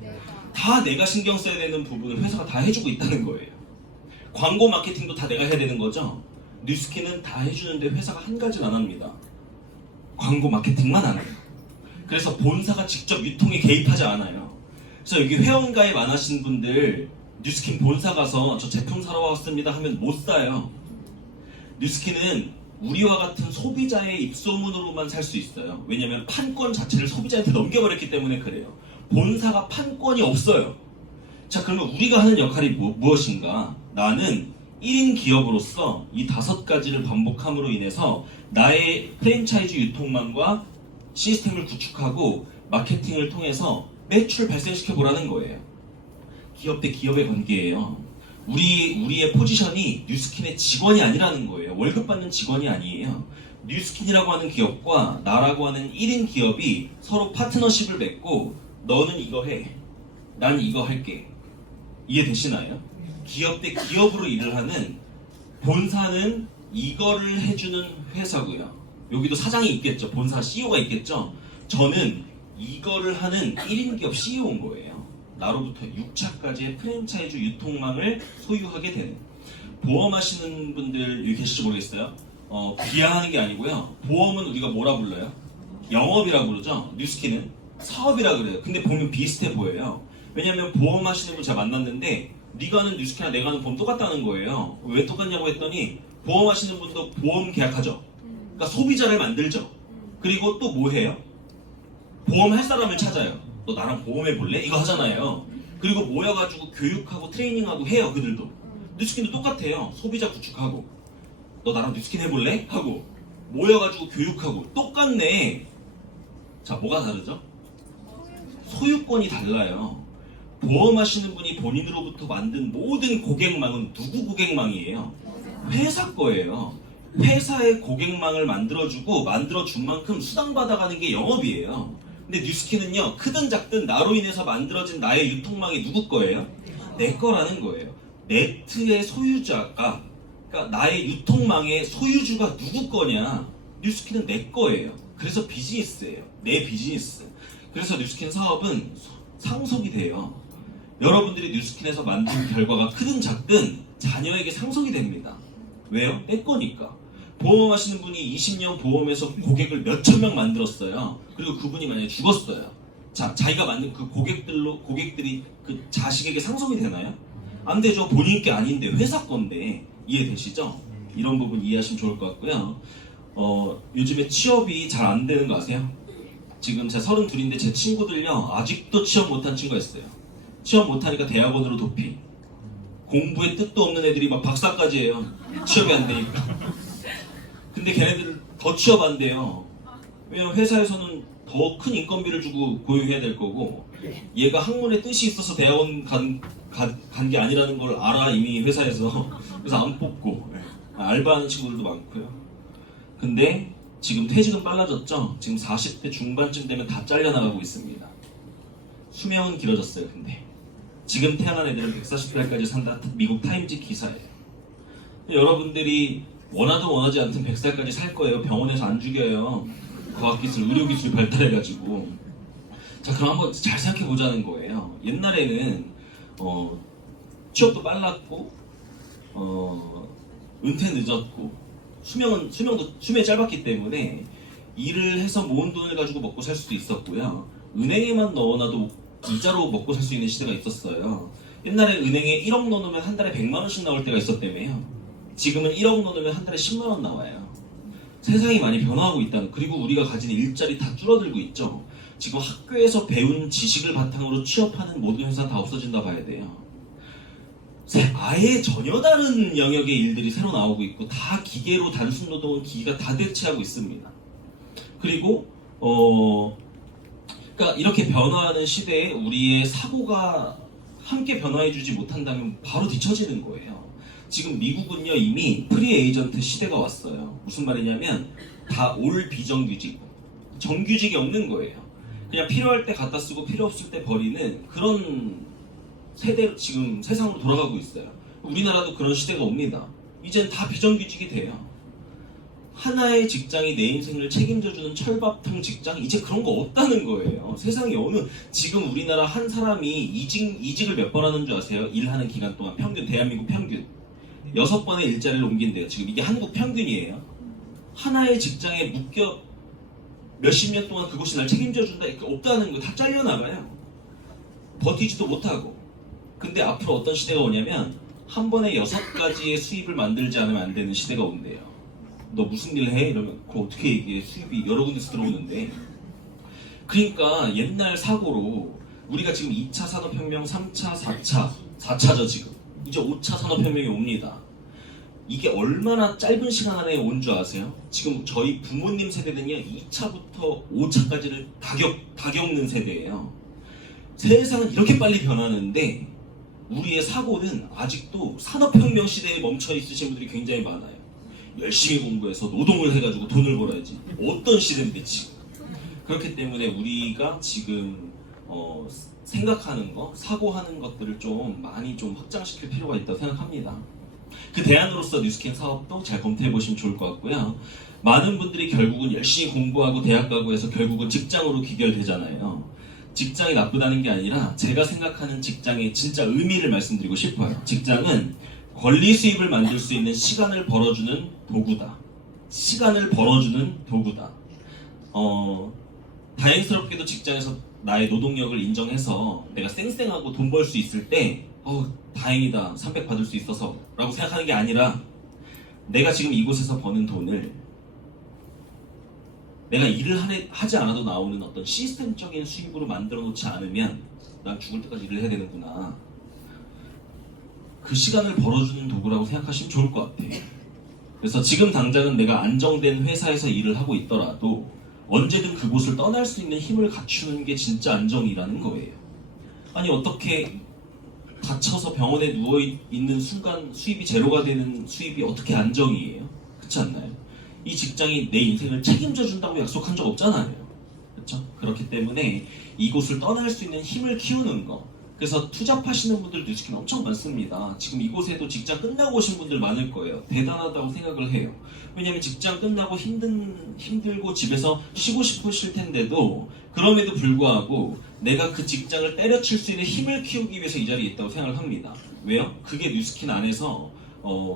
다 내가 신경 써야 되는 부분을 회사가 다 해주고 있다는 거예요. 광고 마케팅도 다 내가 해야 되는 거죠. 뉴스킨은 다 해주는데 회사가 한 가지는 안 합니다. 광고 마케팅만 안 해요. 그래서 본사가 직접 유통에 개입하지 않아요. 그래서 여기 회원가입 안 하신 분들 뉴스킨 본사 가서 저 제품 사러 왔습니다 하면 못 사요. 뉴스킨은 우리와 같은 소비자의 입소문으로만 살 수 있어요. 왜냐면 판권 자체를 소비자한테 넘겨버렸기 때문에 그래요. 본사가 판권이 없어요. 자, 그러면 우리가 하는 역할이 무엇인가? 나는 1인 기업으로서 이 5가지를 반복함으로 인해서 나의 프랜차이즈 유통망과 시스템을 구축하고 마케팅을 통해서 매출을 발생시켜 보라는 거예요. 기업 대 기업의 관계예요. 우리의 포지션이 뉴스킨의 직원이 아니라는 거예요. 월급 받는 직원이 아니에요. 뉴스킨이라고 하는 기업과 나라고 하는 1인 기업이 서로 파트너십을 맺고 너는 이거 해. 난 이거 할게. 이해되시나요? 기업 대 기업으로 일을 하는 본사는 이거를 해주는 회사고요. 여기도 사장이 있겠죠. 본사 CEO가 있겠죠. 저는 이거를 하는 1인 기업 CEO인 거예요. 나로부터 6차까지의 프랜차이즈 유통망을 소유하게 되는. 보험하시는 분들 여기 계실지 모르겠어요. 비하하는 게 아니고요. 보험은 우리가 뭐라 불러요? 영업이라고 그러죠. 뉴스킨은 사업이라 그래요. 근데 보면 비슷해 보여요. 왜냐면 보험하시는 분 제가 만났는데 네가 하는 뉴스킨이나 내가 하는 보험 똑같다는 거예요. 왜 똑같냐고 했더니 보험하시는 분도 보험 계약하죠. 그러니까 소비자를 만들죠. 그리고 또 뭐 해요? 보험할 사람을 찾아요. 너 나랑 보험해 볼래? 이거 하잖아요. 그리고 모여가지고 교육하고 트레이닝하고 해요. 그들도. 뉴스킨도 똑같아요. 소비자 구축하고 너 나랑 뉴스킨 해볼래? 하고 모여가지고 교육하고 똑같네. 자, 뭐가 다르죠? 소유권이 달라요. 보험하시는 분이 본인으로부터 만든 모든 고객망은 누구 고객망이에요? 회사 거예요. 회사의 고객망을 만들어주고 만들어준 만큼 수당받아가는 게 영업이에요. 근데 뉴스킨은요, 크든 작든 나로 인해서 만들어진 나의 유통망이 누구 거예요? 내 거라는 거예요. 네트의 소유자가, 그러니까 나의 유통망의 소유주가 누구 거냐? 뉴스킨은 내 거예요. 그래서 비즈니스예요. 내 비즈니스. 그래서 뉴스킨 사업은 상속이 돼요. 여러분들이 뉴스킨에서 만든 결과가 크든 작든 자녀에게 상속이 됩니다. 왜요? 내 거니까. 보험하시는 분이 20년 보험에서 고객을 몇천 명 만들었어요. 그리고 그분이 만약에 죽었어요. 자, 자기가 만든 그 고객들이 그 자식에게 상속이 되나요? 안 되죠. 본인 게 아닌데 회사 건데. 이해되시죠? 이런 부분 이해하시면 좋을 것 같고요. 요즘에 취업이 잘 안 되는 거 아세요? 지금 제가 32인데 제 친구들요, 아직도 취업 못한 친구가 있어요. 취업 못하니까 대학원으로 도피. 공부에 뜻도 없는 애들이 막 박사까지 해요. 취업이 안 되니까. 근데 걔네들 더 취업 안 돼요. 왜냐면 회사에서는 더 큰 인건비를 주고 고용해야 될 거고, 얘가 학문에 뜻이 있어서 대학원 간 게 아니라는 걸 알아, 이미 회사에서. 그래서 안 뽑고. 알바하는 친구들도 많고요. 근데 지금 퇴직은 빨라졌죠? 지금 40대 중반쯤 되면 다 잘려나가고 있습니다. 수명은 길어졌어요, 근데. 지금 태어난 애들은 140살까지 산다. 미국 타임즈 기사예요. 여러분들이 원하든 원하지 않든 100살까지 살 거예요. 병원에서 안 죽여요. 과학기술, 의료기술이 발달해가지고. 자, 그럼 한번 잘 생각해보자는 거예요. 옛날에는 취업도 빨랐고 은퇴 늦었고 수명이 짧았기 때문에 일을 해서 모은 돈을 가지고 먹고 살 수도 있었고요. 은행에만 넣어놔도 이자로 먹고 살 수 있는 시대가 있었어요. 옛날에 은행에 1억 넣어놓으면 한 달에 100만 원씩 나올 때가 있었다며요. 지금은 1억 넣어놓으면 한 달에 10만 원 나와요. 세상이 많이 변화하고 있다는. 그리고 우리가 가진 일자리 다 줄어들고 있죠. 지금 학교에서 배운 지식을 바탕으로 취업하는 모든 회사 다 없어진다 봐야 돼요. 아예 전혀 다른 영역의 일들이 새로 나오고 있고, 다 기계로 단순 노동은 기계가 다 대체하고 있습니다. 그리고 그러니까 이렇게 변화하는 시대에 우리의 사고가 함께 변화해주지 못한다면 바로 뒤처지는 거예요. 지금 미국은요, 이미 프리 에이전트 시대가 왔어요. 무슨 말이냐면 다 올 비정규직, 정규직이 없는 거예요. 그냥 필요할 때 갖다 쓰고 필요 없을 때 버리는 그런 세대로 지금 세상으로 돌아가고 있어요. 우리나라도 그런 시대가 옵니다. 이젠 다 비정규직이 돼요. 하나의 직장이 내 인생을 책임져주는 철밥통 직장? 이제 그런 거 없다는 거예요. 세상에 지금 우리나라 한 사람이 이직을 몇 번 하는 줄 아세요? 일하는 기간 동안 평균, 대한민국 평균 6번의 일자리를 옮긴대요. 지금 이게 한국 평균이에요. 하나의 직장에 묶여 몇십 년 동안 그것이 날 책임져준다? 없다는 거. 다 잘려나가요. 버티지도 못하고. 근데 앞으로 어떤 시대가 오냐면 한 번에 6가지의 수입을 만들지 않으면 안 되는 시대가 온대요. 너 무슨 일 해? 이러면 그거 어떻게 얘기해? 수입이 여러 군데서 들어오는데. 그러니까 옛날 사고로 우리가 지금 2차 산업혁명, 3차, 4차죠 지금. 이제 5차 산업혁명이 옵니다. 이게 얼마나 짧은 시간 안에 온 줄 아세요? 지금 저희 부모님 세대는요 2차부터 5차까지를 다 겪는 세대예요. 세상은 이렇게 빨리 변하는데 우리의 사고는 아직도 산업혁명 시대에 멈춰 있으신 분들이 굉장히 많아요. 열심히 공부해서 노동을 해가지고 돈을 벌어야지. 어떤 시대인데 지금. 그렇기 때문에 우리가 지금 생각하는 거, 사고하는 것들을 좀 많이 좀 확장시킬 필요가 있다고 생각합니다. 그 대안으로서 뉴스킨 사업도 잘 검토해 보시면 좋을 것 같고요. 많은 분들이 결국은 열심히 공부하고 대학 가고 해서 결국은 직장으로 귀결되잖아요. 직장이 나쁘다는 게 아니라 제가 생각하는 직장의 진짜 의미를 말씀드리고 싶어요. 직장은 권리 수입을 만들 수 있는 시간을 벌어주는 도구다. 시간을 벌어주는 도구다. 다행스럽게도 직장에서 나의 노동력을 인정해서 내가 쌩쌩하고 돈 벌 수 있을 때 다행이다 300 받을 수 있어서 라고 생각하는 게 아니라 내가 지금 이곳에서 버는 돈을 내가 일을 하지 않아도 나오는 어떤 시스템적인 수입으로 만들어 놓지 않으면 난 죽을 때까지 일을 해야 되는구나. 그 시간을 벌어주는 도구라고 생각하시면 좋을 것 같아요. 그래서 지금 당장은 내가 안정된 회사에서 일을 하고 있더라도 언제든 그곳을 떠날 수 있는 힘을 갖추는 게 진짜 안정이라는 거예요. 아니 어떻게 다쳐서 병원에 누워있는 순간 수입이 제로가 되는 수입이 어떻게 안정이에요? 그렇지 않나요? 이 직장이 내 인생을 책임져 준다고 약속한 적 없잖아요. 그렇죠? 그렇기 때문에 이곳을 떠날 수 있는 힘을 키우는 거. 그래서 투잡하시는 분들도 뉴스킨 엄청 많습니다. 지금 이곳에도 직장 끝나고 오신 분들 많을 거예요. 대단하다고 생각을 해요. 왜냐면 직장 끝나고 힘들고 집에서 쉬고 싶으실 텐데도 그럼에도 불구하고 내가 그 직장을 때려칠 수 있는 힘을 키우기 위해서 이 자리에 있다고 생각을 합니다. 왜요? 그게 뉴스킨 안에서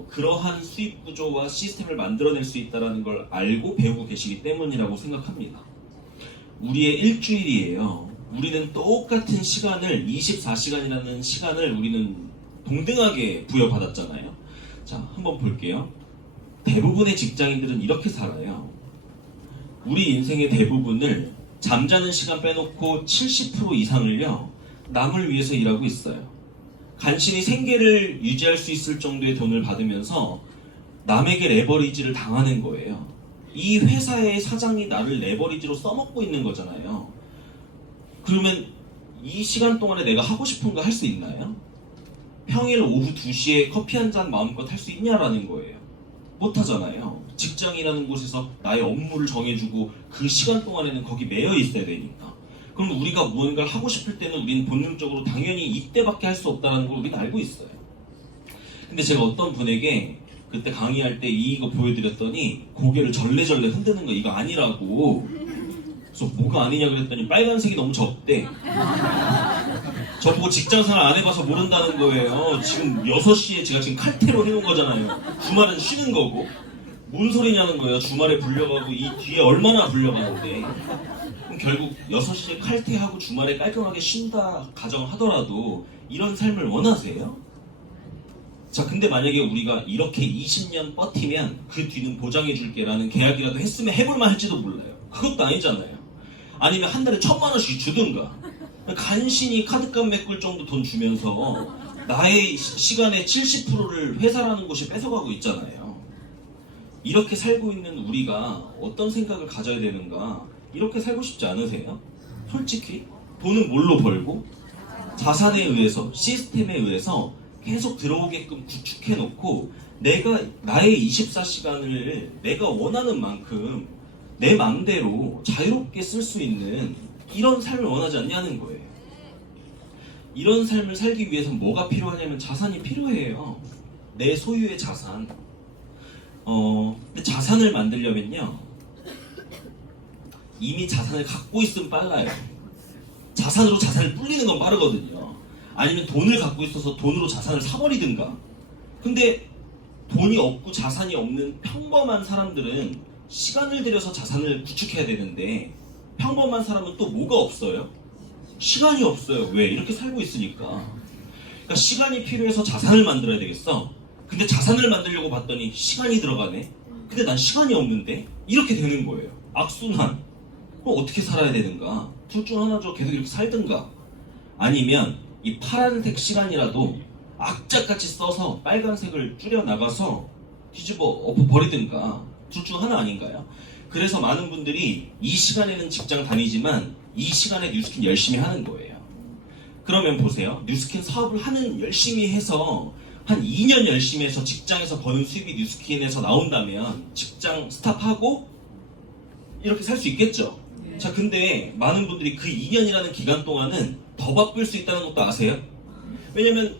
그러한 수입 구조와 시스템을 만들어낼 수 있다는 걸 알고 배우고 계시기 때문이라고 생각합니다. 우리의 일주일이에요. 우리는 똑같은 시간을 24시간이라는 시간을 우리는 동등하게 부여받았잖아요. 자, 한번 볼게요. 대부분의 직장인들은 이렇게 살아요. 우리 인생의 대부분을 잠자는 시간 빼놓고 70% 이상을요 남을 위해서 일하고 있어요. 간신히 생계를 유지할 수 있을 정도의 돈을 받으면서 남에게 레버리지를 당하는 거예요. 이 회사의 사장이 나를 레버리지로 써먹고 있는 거잖아요. 그러면 이 시간 동안에 내가 하고 싶은 거 할 수 있나요? 평일 오후 2시에 커피 한 잔 마음껏 할 수 있냐라는 거예요. 못 하잖아요. 직장이라는 곳에서 나의 업무를 정해주고 그 시간 동안에는 거기 매여 있어야 되니까. 그럼 우리가 무언가를 하고 싶을 때는 우리는 본능적으로 당연히 이때밖에 할 수 없다는 걸 우리는 알고 있어요. 근데 제가 어떤 분에게 그때 강의할 때 이거 보여드렸더니 고개를 절레절레 흔드는 거 이거 아니라고. 그래서 뭐가 아니냐 그랬더니 빨간색이 너무 적대. 저보고 직장생활 안 해봐서 모른다는 거예요. 지금 6시에 제가 지금 칼퇴로 해놓은 거잖아요. 주말은 쉬는 거고. 뭔 소리냐는 거예요. 주말에 불려가고 이 뒤에 얼마나 불려가는데. 그럼 결국 6시에 칼퇴하고 주말에 깔끔하게 쉰다 가정하더라도 이런 삶을 원하세요? 자, 근데 만약에 우리가 이렇게 20년 버티면 그 뒤는 보장해줄게 라는 계약이라도 했으면 해볼만 할지도 몰라요. 그것도 아니잖아요. 아니면 한 달에 1,000만 원씩 주든가 간신히 카드값 메꿀 정도 돈 주면서 나의 시간의 70%를 회사라는 곳이 뺏어가고 있잖아요. 이렇게 살고 있는 우리가 어떤 생각을 가져야 되는가. 이렇게 살고 싶지 않으세요? 솔직히 돈은 뭘로 벌고 자산에 의해서 시스템에 의해서 계속 들어오게끔 구축해놓고 내가 나의 24시간을 내가 원하는 만큼 내 맘대로 자유롭게 쓸 수 있는 이런 삶을 원하지 않냐는 거예요. 이런 삶을 살기 위해서 뭐가 필요하냐면 자산이 필요해요. 내 소유의 자산. 근데 자산을 만들려면요, 이미 자산을 갖고 있으면 빨라요. 자산으로 자산을 불리는 건 빠르거든요. 아니면 돈을 갖고 있어서 돈으로 자산을 사버리든가. 근데 돈이 없고 자산이 없는 평범한 사람들은 시간을 들여서 자산을 구축해야 되는데, 평범한 사람은 또 뭐가 없어요? 시간이 없어요. 왜? 이렇게 살고 있으니까. 그러니까 시간이 필요해서 자산을 만들어야 되겠어. 근데 자산을 만들려고 봤더니 시간이 들어가네. 근데 난 시간이 없는데? 이렇게 되는 거예요. 악순환. 그럼 어떻게 살아야 되는가? 둘 중 하나죠. 계속 이렇게 살든가. 아니면 이 파란색 시간이라도 악착같이 써서 빨간색을 줄여나가서 뒤집어 엎어버리든가. 둘 중 하나 아닌가요? 그래서 많은 분들이 이 시간에는 직장 다니지만 이 시간에 뉴스킨 열심히 하는 거예요. 그러면 보세요. 뉴스킨 사업을 열심히 해서 한 2년 열심히 해서 직장에서 버는 수입이 뉴스킨에서 나온다면 직장 스탑하고 이렇게 살 수 있겠죠. 자, 근데 많은 분들이 그 2년이라는 기간 동안은 더 바쁠 수 있다는 것도 아세요? 왜냐면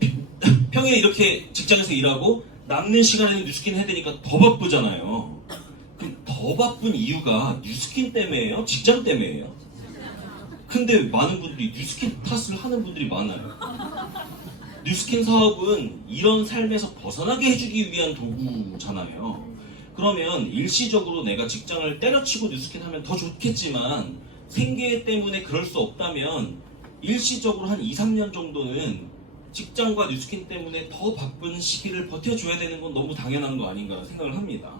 평일에 이렇게 직장에서 일하고 남는 시간에는 뉴스킨 해야 되니까 더 바쁘잖아요. 그럼 더 바쁜 이유가 뉴스킨 때문에요? 직장 때문에요? 근데 많은 분들이 뉴스킨 탓을 하는 분들이 많아요. 뉴스킨 사업은 이런 삶에서 벗어나게 해주기 위한 도구잖아요. 그러면 일시적으로 내가 직장을 때려치고 뉴스킨 하면 더 좋겠지만 생계 때문에 그럴 수 없다면 일시적으로 한 2, 3년 정도는 직장과 뉴스킨 때문에 더 바쁜 시기를 버텨줘야 되는 건 너무 당연한 거 아닌가 생각을 합니다.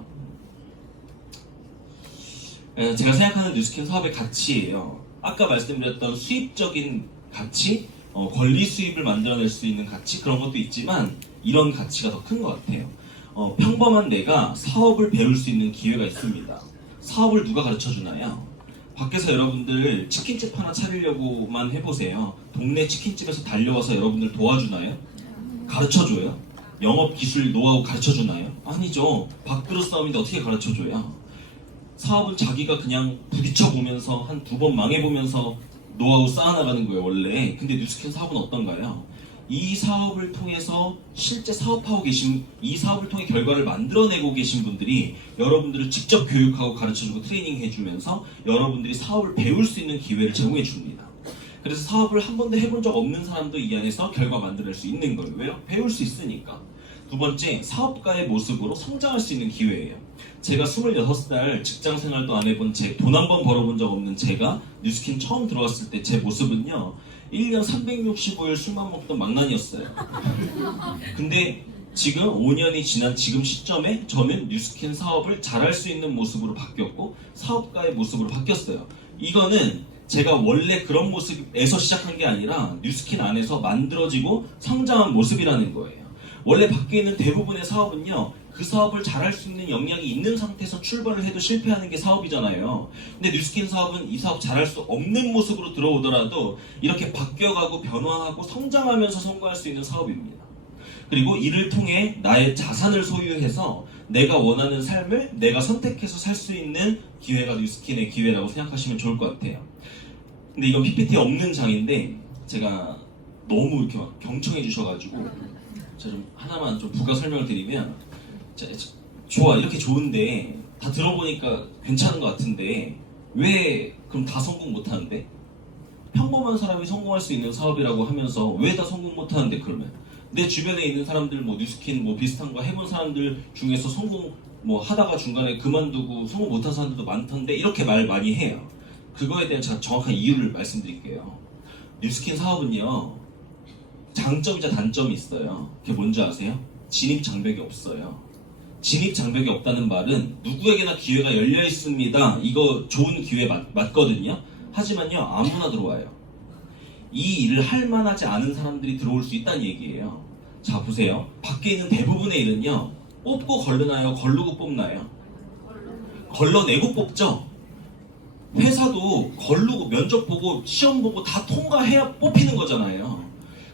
제가 생각하는 뉴스킨 사업의 가치예요. 아까 말씀드렸던 수입적인 가치, 권리 수입을 만들어낼 수 있는 가치, 그런 것도 있지만 이런 가치가 더 큰 것 같아요. 평범한 내가 사업을 배울 수 있는 기회가 있습니다. 사업을 누가 가르쳐주나요? 밖에서 여러분들 치킨집 하나 차리려고만 해보세요. 동네 치킨집에서 달려와서 여러분들 도와주나요? 가르쳐줘요? 영업 기술 노하우 가르쳐주나요? 아니죠. 밥그릇 싸움인데 어떻게 가르쳐줘요? 사업은 자기가 그냥 부딪혀보면서 한 2번 망해보면서 노하우 쌓아나가는 거예요, 원래. 근데 뉴스킨 사업은 어떤가요? 이 사업을 통해서 실제 사업하고 계신, 이 사업을 통해 결과를 만들어내고 계신 분들이 여러분들을 직접 교육하고 가르쳐주고 트레이닝 해주면서 여러분들이 사업을 배울 수 있는 기회를 제공해 줍니다. 그래서 사업을 한 번도 해본 적 없는 사람도 이 안에서 결과 만들어낼 수 있는 거예요. 왜요? 배울 수 있으니까. 두 번째, 사업가의 모습으로 성장할 수 있는 기회예요. 제가 26살 직장 생활도 안 해본 돈 한 번 벌어본 적 없는 제가 뉴스킨 처음 들어왔을 때 제 모습은요, 1년 365일 술만 먹던 망난이었어요. 근데 지금 5년이 지난 지금 시점에 저는 뉴스킨 사업을 잘할 수 있는 모습으로 바뀌었고 사업가의 모습으로 바뀌었어요. 이거는 제가 원래 그런 모습에서 시작한 게 아니라 뉴스킨 안에서 만들어지고 성장한 모습이라는 거예요. 원래 밖에 있는 대부분의 사업은요, 그 사업을 잘할 수 있는 역량이 있는 상태에서 출발을 해도 실패하는 게 사업이잖아요. 근데 뉴스킨 사업은 이 사업 잘할 수 없는 모습으로 들어오더라도 이렇게 바뀌어가고 변화하고 성장하면서 성공할 수 있는 사업입니다. 그리고 이를 통해 나의 자산을 소유해서 내가 원하는 삶을 내가 선택해서 살 수 있는 기회가 뉴스킨의 기회라고 생각하시면 좋을 것 같아요. 근데 이건 PPT에 없는 장인데 제가 너무 이렇게 막 경청해 주셔가지고 제가 좀 하나만 좀 부가 설명을 드리면, 좋아, 이렇게 좋은데 다 들어보니까 괜찮은 것 같은데 왜 그럼 다 성공 못하는데? 평범한 사람이 성공할 수 있는 사업이라고 하면서 왜 다 성공 못하는데? 그러면 내 주변에 있는 사람들, 뭐 뉴스킨 뭐 비슷한 거 해본 사람들 중에서 성공 뭐 하다가 중간에 그만두고 성공 못한 사람들도 많던데, 이렇게 말 많이 해요. 그거에 대한 제가 정확한 이유를 말씀드릴게요. 뉴스킨 사업은요, 장점이자 단점이 있어요. 그게 뭔지 아세요? 진입 장벽이 없어요. 진입 장벽이 없다는 말은 누구에게나 기회가 열려 있습니다. 이거 좋은 기회 맞거든요. 하지만요, 아무나 들어와요. 이 일을 할 만하지 않은 사람들이 들어올 수 있다는 얘기예요. 자, 보세요. 밖에 있는 대부분의 일은요, 뽑고 걸르나요? 걸르고 뽑나요? 걸러내고 뽑죠. 회사도 걸르고 면접 보고 시험 보고 다 통과해야 뽑히는 거잖아요.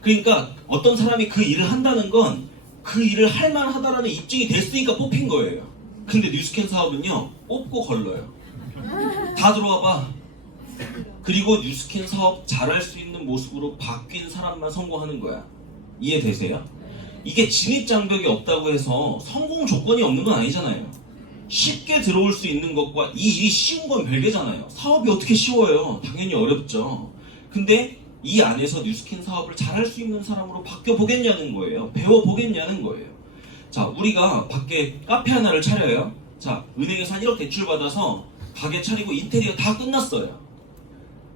그러니까 어떤 사람이 그 일을 한다는 건 그 일을 할 만하다라는 입증이 됐으니까 뽑힌 거예요. 근데 뉴스킨 사업은요, 뽑고 걸러요. 다 들어와 봐. 그리고 뉴스킨 사업 잘할 수 있는 모습으로 바뀐 사람만 성공하는 거야. 이해되세요? 이게 진입장벽이 없다고 해서 성공 조건이 없는 건 아니잖아요. 쉽게 들어올 수 있는 것과 이 일이 쉬운 건 별개잖아요. 사업이 어떻게 쉬워요? 당연히 어렵죠. 근데 이 안에서 뉴스킨 사업을 잘할 수 있는 사람으로 바뀌어 보겠냐는 거예요. 배워 보겠냐는 거예요. 자, 우리가 밖에 카페 하나를 차려요. 자, 은행에서 한 1억 대출 받아서 가게 차리고 인테리어 다 끝났어요.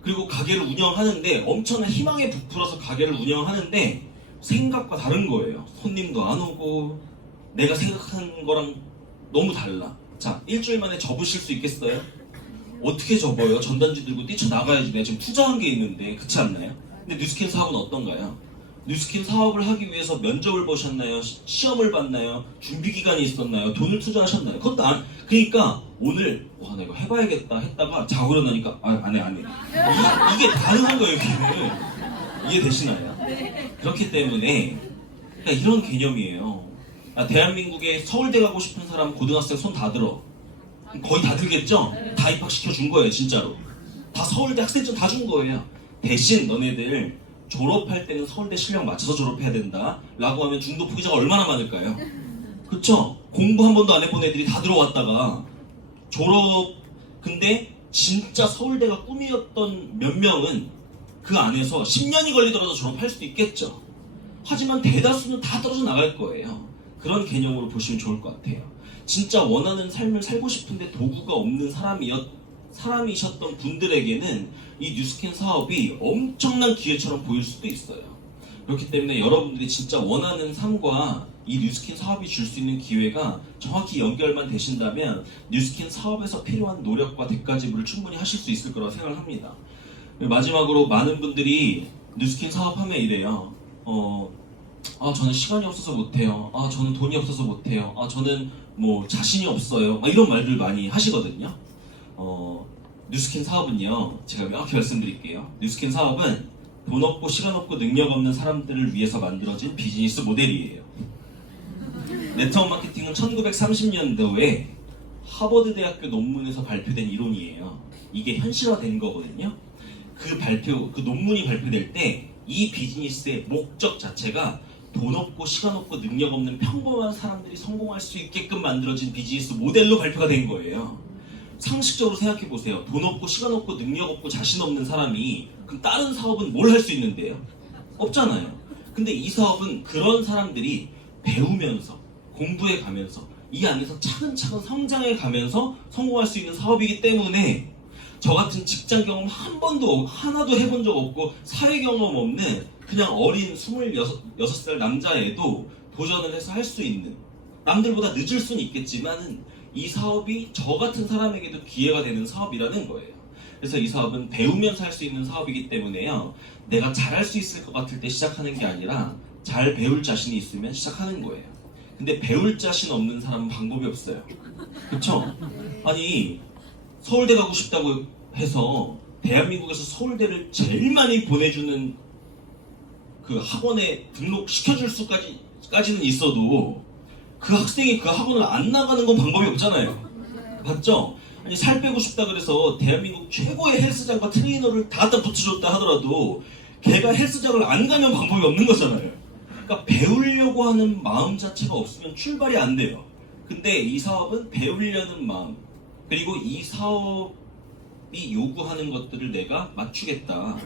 그리고 가게를 운영하는데 엄청난 희망에 부풀어서 가게를 운영하는데 생각과 다른 거예요. 손님도 안 오고 내가 생각한 거랑 너무 달라. 자, 일주일 만에 접으실 수 있겠어요? 어떻게 접어요? 전단지 들고 뛰쳐나가야지. 내가 지금 투자한 게 있는데. 그렇지 않나요? 근데 뉴스킨 사업은 어떤가요? 뉴스킨 사업을 하기 위해서 면접을 보셨나요? 시험을 봤나요? 준비 기간이 있었나요? 돈을 투자하셨나요? 그것도 안. 그러니까 오늘 와, 나 이거 해봐야겠다 했다가 자고 일어나니까 안 해. 이게 가능한 거예요, 기분을. 이해되시나요? 그렇기 때문에 그러니까 이런 개념이에요. 대한민국에 서울대 가고 싶은 사람 고등학생 손 다 들어. 거의 다 들겠죠? 다 입학시켜 준 거예요, 진짜로. 다 서울대 학생증 다 준 거예요. 대신 너네들 졸업할 때는 서울대 실력 맞춰서 졸업해야 된다 라고 하면 중도 포기자가 얼마나 많을까요? 그쵸? 공부 한 번도 안 해본 애들이 다 들어왔다가 근데 진짜 서울대가 꿈이었던 몇 명은 그 안에서 10년이 걸리더라도 졸업할 수도 있겠죠. 하지만 대다수는 다 떨어져 나갈 거예요. 그런 개념으로 보시면 좋을 것 같아요. 진짜 원하는 삶을 살고 싶은데 도구가 없는 사람이셨던 분들에게는 이 뉴스킨 사업이 엄청난 기회처럼 보일 수도 있어요. 그렇기 때문에 여러분들이 진짜 원하는 삶과 이 뉴스킨 사업이 줄 수 있는 기회가 정확히 연결만 되신다면 뉴스킨 사업에서 필요한 노력과 대가 지불을 충분히 하실 수 있을 거라고 생각을 합니다. 마지막으로 많은 분들이 뉴스킨 사업하면 이래요. 저는 시간이 없어서 못해요. 저는 돈이 없어서 못해요. 저는 뭐 자신이 없어요. 이런 말들 많이 하시거든요. 뉴스킨 사업은요, 제가 명확히 말씀드릴게요. 뉴스킨 사업은 돈 없고 시간 없고 능력 없는 사람들을 위해서 만들어진 비즈니스 모델이에요. 네트워크 마케팅은 1930년도에 하버드 대학교 논문에서 발표된 이론이에요. 이게 현실화된 거거든요. 그 논문이 발표될 때 이 비즈니스의 목적 자체가 돈 없고 시간 없고 능력 없는 평범한 사람들이 성공할 수 있게끔 만들어진 비즈니스 모델로 발표가 된 거예요. 상식적으로 생각해 보세요. 돈 없고 시간 없고 능력 없고 자신 없는 사람이 그럼 다른 사업은 뭘 할 수 있는데요? 없잖아요. 근데 이 사업은 그런 사람들이 배우면서 공부해 가면서 이 안에서 차근차근 성장해 가면서 성공할 수 있는 사업이기 때문에 저 같은 직장 경험 하나도 해본 적 없고 사회 경험 없는 그냥 어린 26살 남자애도 도전을 해서 할 수 있는, 남들보다 늦을 수는 있겠지만은 이 사업이 저 같은 사람에게도 기회가 되는 사업이라는 거예요. 그래서 이 사업은 배우면서 할 수 있는 사업이기 때문에요. 내가 잘할 수 있을 것 같을 때 시작하는 게 아니라 잘 배울 자신이 있으면 시작하는 거예요. 근데 배울 자신 없는 사람은 방법이 없어요. 그쵸? 아니, 서울대 가고 싶다고 해서 대한민국에서 서울대를 제일 많이 보내주는 그 학원에 등록시켜줄 수까지는 있어도 그 학생이 그 학원을 안 나가는 건 방법이 없잖아요. 맞죠? 아니, 살 빼고 싶다 그래서 대한민국 최고의 헬스장과 트레이너를 다 갖다 붙여줬다 하더라도 걔가 헬스장을 안 가면 방법이 없는 거잖아요. 그러니까 배우려고 하는 마음 자체가 없으면 출발이 안 돼요. 근데 이 사업은 배우려는 마음, 그리고 이 사업이 요구하는 것들을 내가 맞추겠다.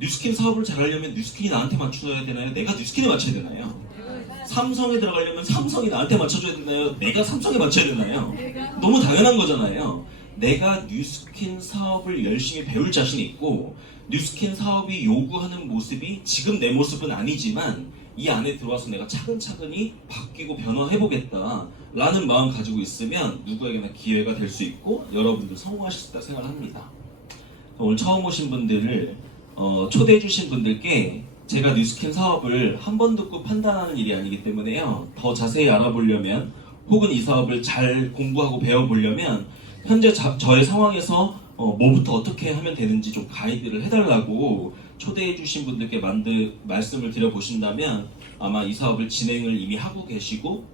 뉴스킨 사업을 잘하려면 뉴스킨이 나한테 맞춰줘야 되나요? 내가 뉴스킨에 맞춰야 되나요? 삼성에 들어가려면 삼성이 나한테 맞춰줘야 되나요? 내가 삼성에 맞춰야 되나요? 너무 당연한 거잖아요. 내가 뉴스킨 사업을 열심히 배울 자신이 있고 뉴스킨 사업이 요구하는 모습이 지금 내 모습은 아니지만 이 안에 들어와서 내가 차근차근히 바뀌고 변화해보겠다 라는 마음 가지고 있으면 누구에게나 기회가 될 수 있고 여러분들 성공하실 수 있다고 생각합니다. 오늘 처음 오신 분들을 초대해 주신 분들께 제가 뉴스킨 사업을 한 번 듣고 판단하는 일이 아니기 때문에요. 더 자세히 알아보려면 혹은 이 사업을 잘 공부하고 배워보려면 현재 저의 상황에서 뭐부터 어떻게 하면 되는지 좀 가이드를 해달라고 초대해 주신 분들께 말씀을 드려보신다면 아마 이 사업을 진행을 이미 하고 계시고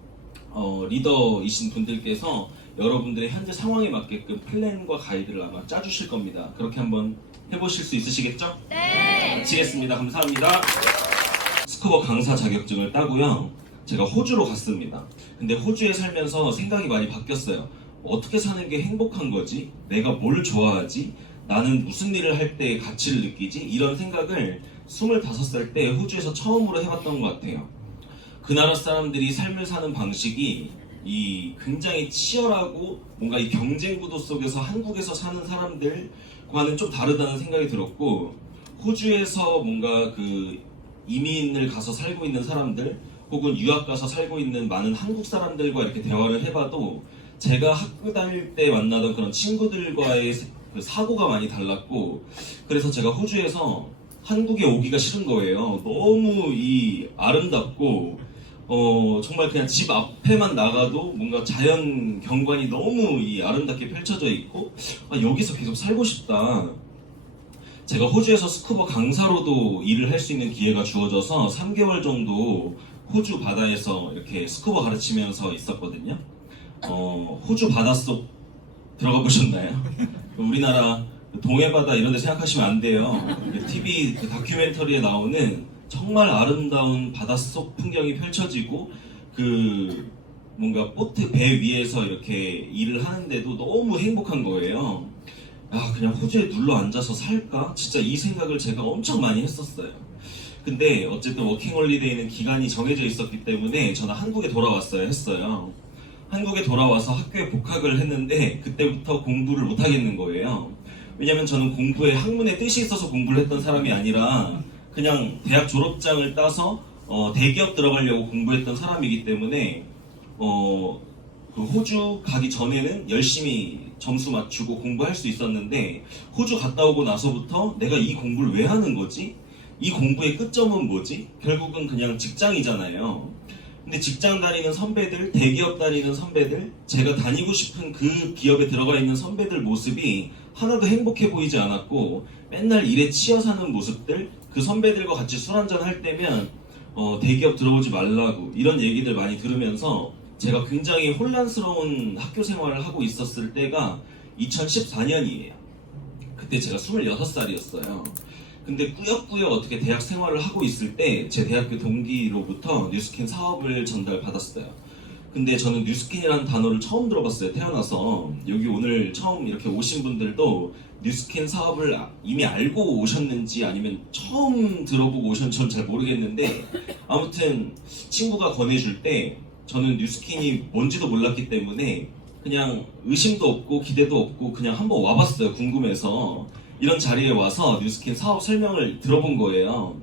리더이신 분들께서 여러분들의 현재 상황에 맞게끔 플랜과 가이드를 아마 짜주실 겁니다. 그렇게 한번 해보실 수 있으시겠죠? 네! 마치겠습니다. 감사합니다. 스쿠버 강사 자격증을 따고요. 제가 호주로 갔습니다. 근데 호주에 살면서 생각이 많이 바뀌었어요. 어떻게 사는 게 행복한 거지? 내가 뭘 좋아하지? 나는 무슨 일을 할 때 가치를 느끼지? 이런 생각을 25살 때 호주에서 처음으로 해봤던 것 같아요. 그 나라 사람들이 삶을 사는 방식이 이 굉장히 치열하고 뭔가 이 경쟁 구도 속에서 한국에서 사는 사람들과는 좀 다르다는 생각이 들었고, 호주에서 뭔가 그 이민을 가서 살고 있는 사람들 혹은 유학 가서 살고 있는 많은 한국 사람들과 이렇게 대화를 해봐도 제가 학교 다닐 때 만나던 그런 친구들과의 그 사고가 많이 달랐고, 그래서 제가 호주에서 한국에 오기가 싫은 거예요. 너무 이 아름답고 정말 그냥 집 앞에만 나가도 뭔가 자연 경관이 너무 이 아름답게 펼쳐져 있고, 여기서 계속 살고 싶다. 제가 호주에서 스쿠버 강사로도 일을 할 수 있는 기회가 주어져서 3개월 정도 호주 바다에서 이렇게 스쿠버 가르치면서 있었거든요. 호주 바닷속 들어가 보셨나요? 우리나라 동해바다 이런 데 생각하시면 안 돼요. TV 그 다큐멘터리에 나오는 정말 아름다운 바닷속 풍경이 펼쳐지고, 그 뭔가 보트 배 위에서 이렇게 일을 하는데도 너무 행복한 거예요. 그냥 호주에 눌러 앉아서 살까? 진짜 이 생각을 제가 엄청 많이 했었어요. 근데 어쨌든 워킹홀리데이는 기간이 정해져 있었기 때문에 저는 한국에 돌아왔어야 했어요. 한국에 돌아와서 학교에 복학을 했는데 그때부터 공부를 못 하겠는 거예요. 왜냐면 저는 공부에 학문에 뜻이 있어서 공부를 했던 사람이 아니라 그냥 대학 졸업장을 따서 대기업 들어가려고 공부했던 사람이기 때문에 그 호주 가기 전에는 열심히 점수 맞추고 공부할 수 있었는데, 호주 갔다 오고 나서부터 내가 이 공부를 왜 하는 거지? 이 공부의 끝점은 뭐지? 결국은 그냥 직장이잖아요. 근데 직장 다니는 선배들, 대기업 다니는 선배들, 제가 다니고 싶은 그 기업에 들어가 있는 선배들 모습이 하나도 행복해 보이지 않았고, 맨날 일에 치여 사는 모습들, 그 선배들과 같이 술 한잔 할 때면 대기업 들어오지 말라고 이런 얘기들 많이 들으면서 제가 굉장히 혼란스러운 학교 생활을 하고 있었을 때가 2014년이에요. 그때 제가 26살이었어요. 근데 꾸역꾸역 어떻게 대학 생활을 하고 있을 때 제 대학교 동기로부터 뉴스킨 사업을 전달받았어요. 근데 저는 뉴스킨이라는 단어를 처음 들어봤어요, 태어나서. 여기 오늘 처음 이렇게 오신 분들도 뉴스킨 사업을 이미 알고 오셨는지 아니면 처음 들어보고 오셨는지 전 잘 모르겠는데, 아무튼 친구가 권해줄 때 저는 뉴스킨이 뭔지도 몰랐기 때문에 그냥 의심도 없고 기대도 없고 그냥 한번 와봤어요, 궁금해서. 이런 자리에 와서 뉴스킨 사업 설명을 들어본 거예요.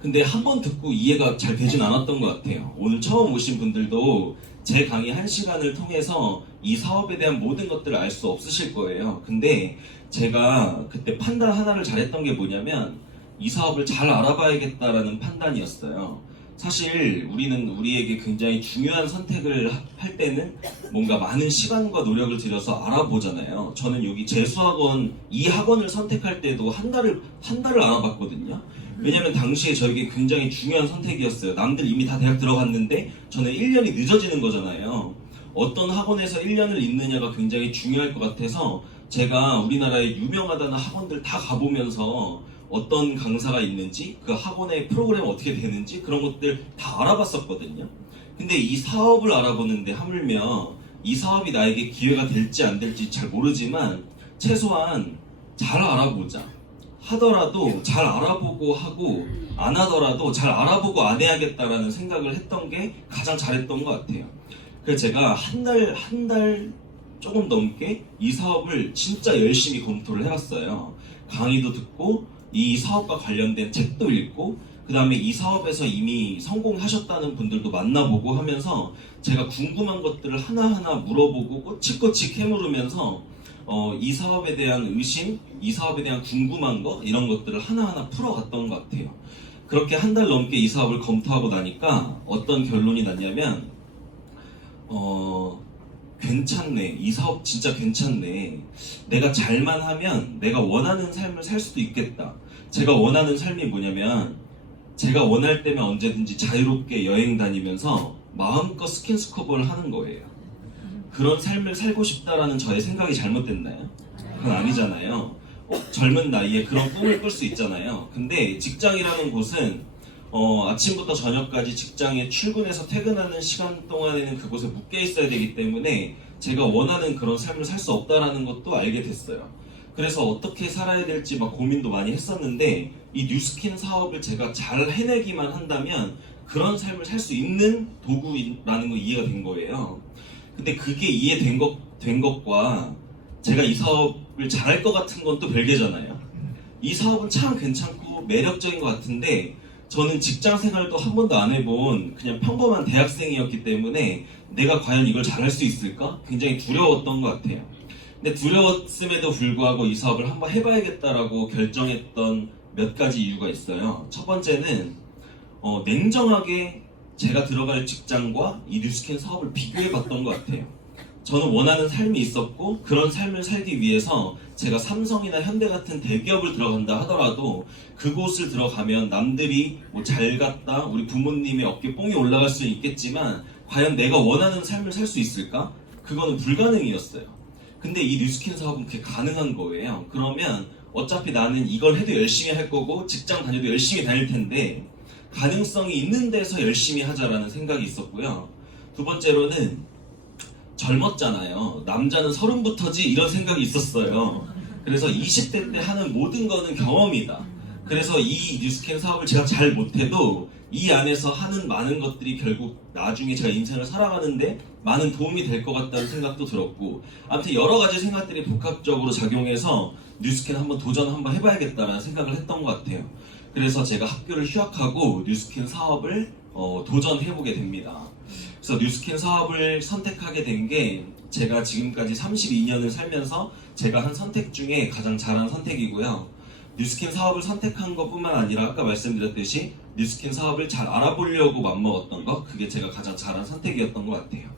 근데 한 번 듣고 이해가 잘 되진 않았던 것 같아요. 오늘 처음 오신 분들도 제 강의 1시간을 통해서 이 사업에 대한 모든 것들을 알 수 없으실 거예요. 근데 제가 그때 판단 하나를 잘했던 게 뭐냐면, 이 사업을 잘 알아봐야겠다라는 판단이었어요. 사실 우리는 우리에게 굉장히 중요한 선택을 할 때는 뭔가 많은 시간과 노력을 들여서 알아보잖아요. 저는 여기 재수학원 이 학원을 선택할 때도 한 달을 알아봤거든요. 왜냐면 당시에 저에게 굉장히 중요한 선택이었어요. 남들 이미 다 대학 들어갔는데 저는 1년이 늦어지는 거잖아요. 어떤 학원에서 1년을 있느냐가 굉장히 중요할 것 같아서 제가 우리나라에 유명하다는 학원들 다 가보면서 어떤 강사가 있는지, 그 학원의 프로그램 어떻게 되는지 그런 것들 다 알아봤었거든요. 근데 이 사업을 알아보는데 하물며 이 사업이 나에게 기회가 될지 안 될지 잘 모르지만 최소한 잘 알아보자. 하더라도 잘 알아보고 하고, 안 하더라도 잘 알아보고 안 해야겠다라는 생각을 했던 게 가장 잘했던 것 같아요. 그래서 제가 한 달 조금 넘게 이 사업을 진짜 열심히 검토를 해왔어요. 강의도 듣고 이 사업과 관련된 책도 읽고, 그 다음에 이 사업에서 이미 성공하셨다는 분들도 만나보고 하면서 제가 궁금한 것들을 하나하나 물어보고 꼬치꼬치 캐물으면서 이 사업에 대한 의심, 이 사업에 대한 궁금한 거, 이런 것들을 하나하나 풀어갔던 것 같아요. 그렇게 한 달 넘게 이 사업을 검토하고 나니까 어떤 결론이 났냐면, 괜찮네. 이 사업 진짜 괜찮네. 내가 잘만 하면 내가 원하는 삶을 살 수도 있겠다. 제가 원하는 삶이 뭐냐면, 제가 원할 때면 언제든지 자유롭게 여행 다니면서 마음껏 스킨스쿠버를 하는 거예요. 그런 삶을 살고 싶다라는 저의 생각이 잘못됐나요? 그건 아니잖아요. 젊은 나이에 그런 꿈을 꿀 수 있잖아요. 근데 직장이라는 곳은 아침부터 저녁까지 직장에 출근해서 퇴근하는 시간 동안에는 그곳에 묶여 있어야 되기 때문에 제가 원하는 그런 삶을 살 수 없다라는 것도 알게 됐어요. 그래서 어떻게 살아야 될지 막 고민도 많이 했었는데 이 뉴스킨 사업을 제가 잘 해내기만 한다면 그런 삶을 살 수 있는 도구라는 거 이해가 된 거예요. 근데 그게 이해된 것과 제가 이 사업을 잘할 것 같은 건 또 별개잖아요. 이 사업은 참 괜찮고 매력적인 것 같은데 저는 직장 생활도 한 번도 안 해본 그냥 평범한 대학생이었기 때문에 내가 과연 이걸 잘할 수 있을까? 굉장히 두려웠던 것 같아요. 근데 두려웠음에도 불구하고 이 사업을 한번 해봐야겠다라고 결정했던 몇 가지 이유가 있어요. 첫 번째는 냉정하게 제가 들어갈 직장과 이 뉴스킨 사업을 비교해봤던 것 같아요. 저는 원하는 삶이 있었고 그런 삶을 살기 위해서 제가 삼성이나 현대 같은 대기업을 들어간다 하더라도 그곳을 들어가면 남들이 뭐 잘 갔다 우리 부모님의 어깨 뽕이 올라갈 수는 있겠지만 과연 내가 원하는 삶을 살 수 있을까? 그거는 불가능이었어요. 근데 이 뉴스킨 사업은 그게 가능한 거예요. 그러면 어차피 나는 이걸 해도 열심히 할 거고 직장 다녀도 열심히 다닐 텐데 가능성이 있는 데서 열심히 하자라는 생각이 있었고요. 두 번째로는 젊었잖아요. 남자는 30부터지 이런 생각이 있었어요. 그래서 20대 때 하는 모든 거는 경험이다. 그래서 이 뉴스캔 사업을 제가 잘 못해도 이 안에서 하는 많은 것들이 결국 나중에 제가 인생을 살아가는데 많은 도움이 될 것 같다는 생각도 들었고 아무튼 여러 가지 생각들이 복합적으로 작용해서 뉴스캔 한번 도전 한번 해봐야겠다라는 생각을 했던 것 같아요. 그래서 제가 학교를 휴학하고 뉴스캔 사업을 도전해보게 됩니다. 그래서 뉴스킨 사업을 선택하게 된 게 제가 지금까지 32년을 살면서 제가 한 선택 중에 가장 잘한 선택이고요. 뉴스킨 사업을 선택한 것뿐만 아니라 아까 말씀드렸듯이 뉴스킨 사업을 잘 알아보려고 맘먹었던 것 그게 제가 가장 잘한 선택이었던 것 같아요.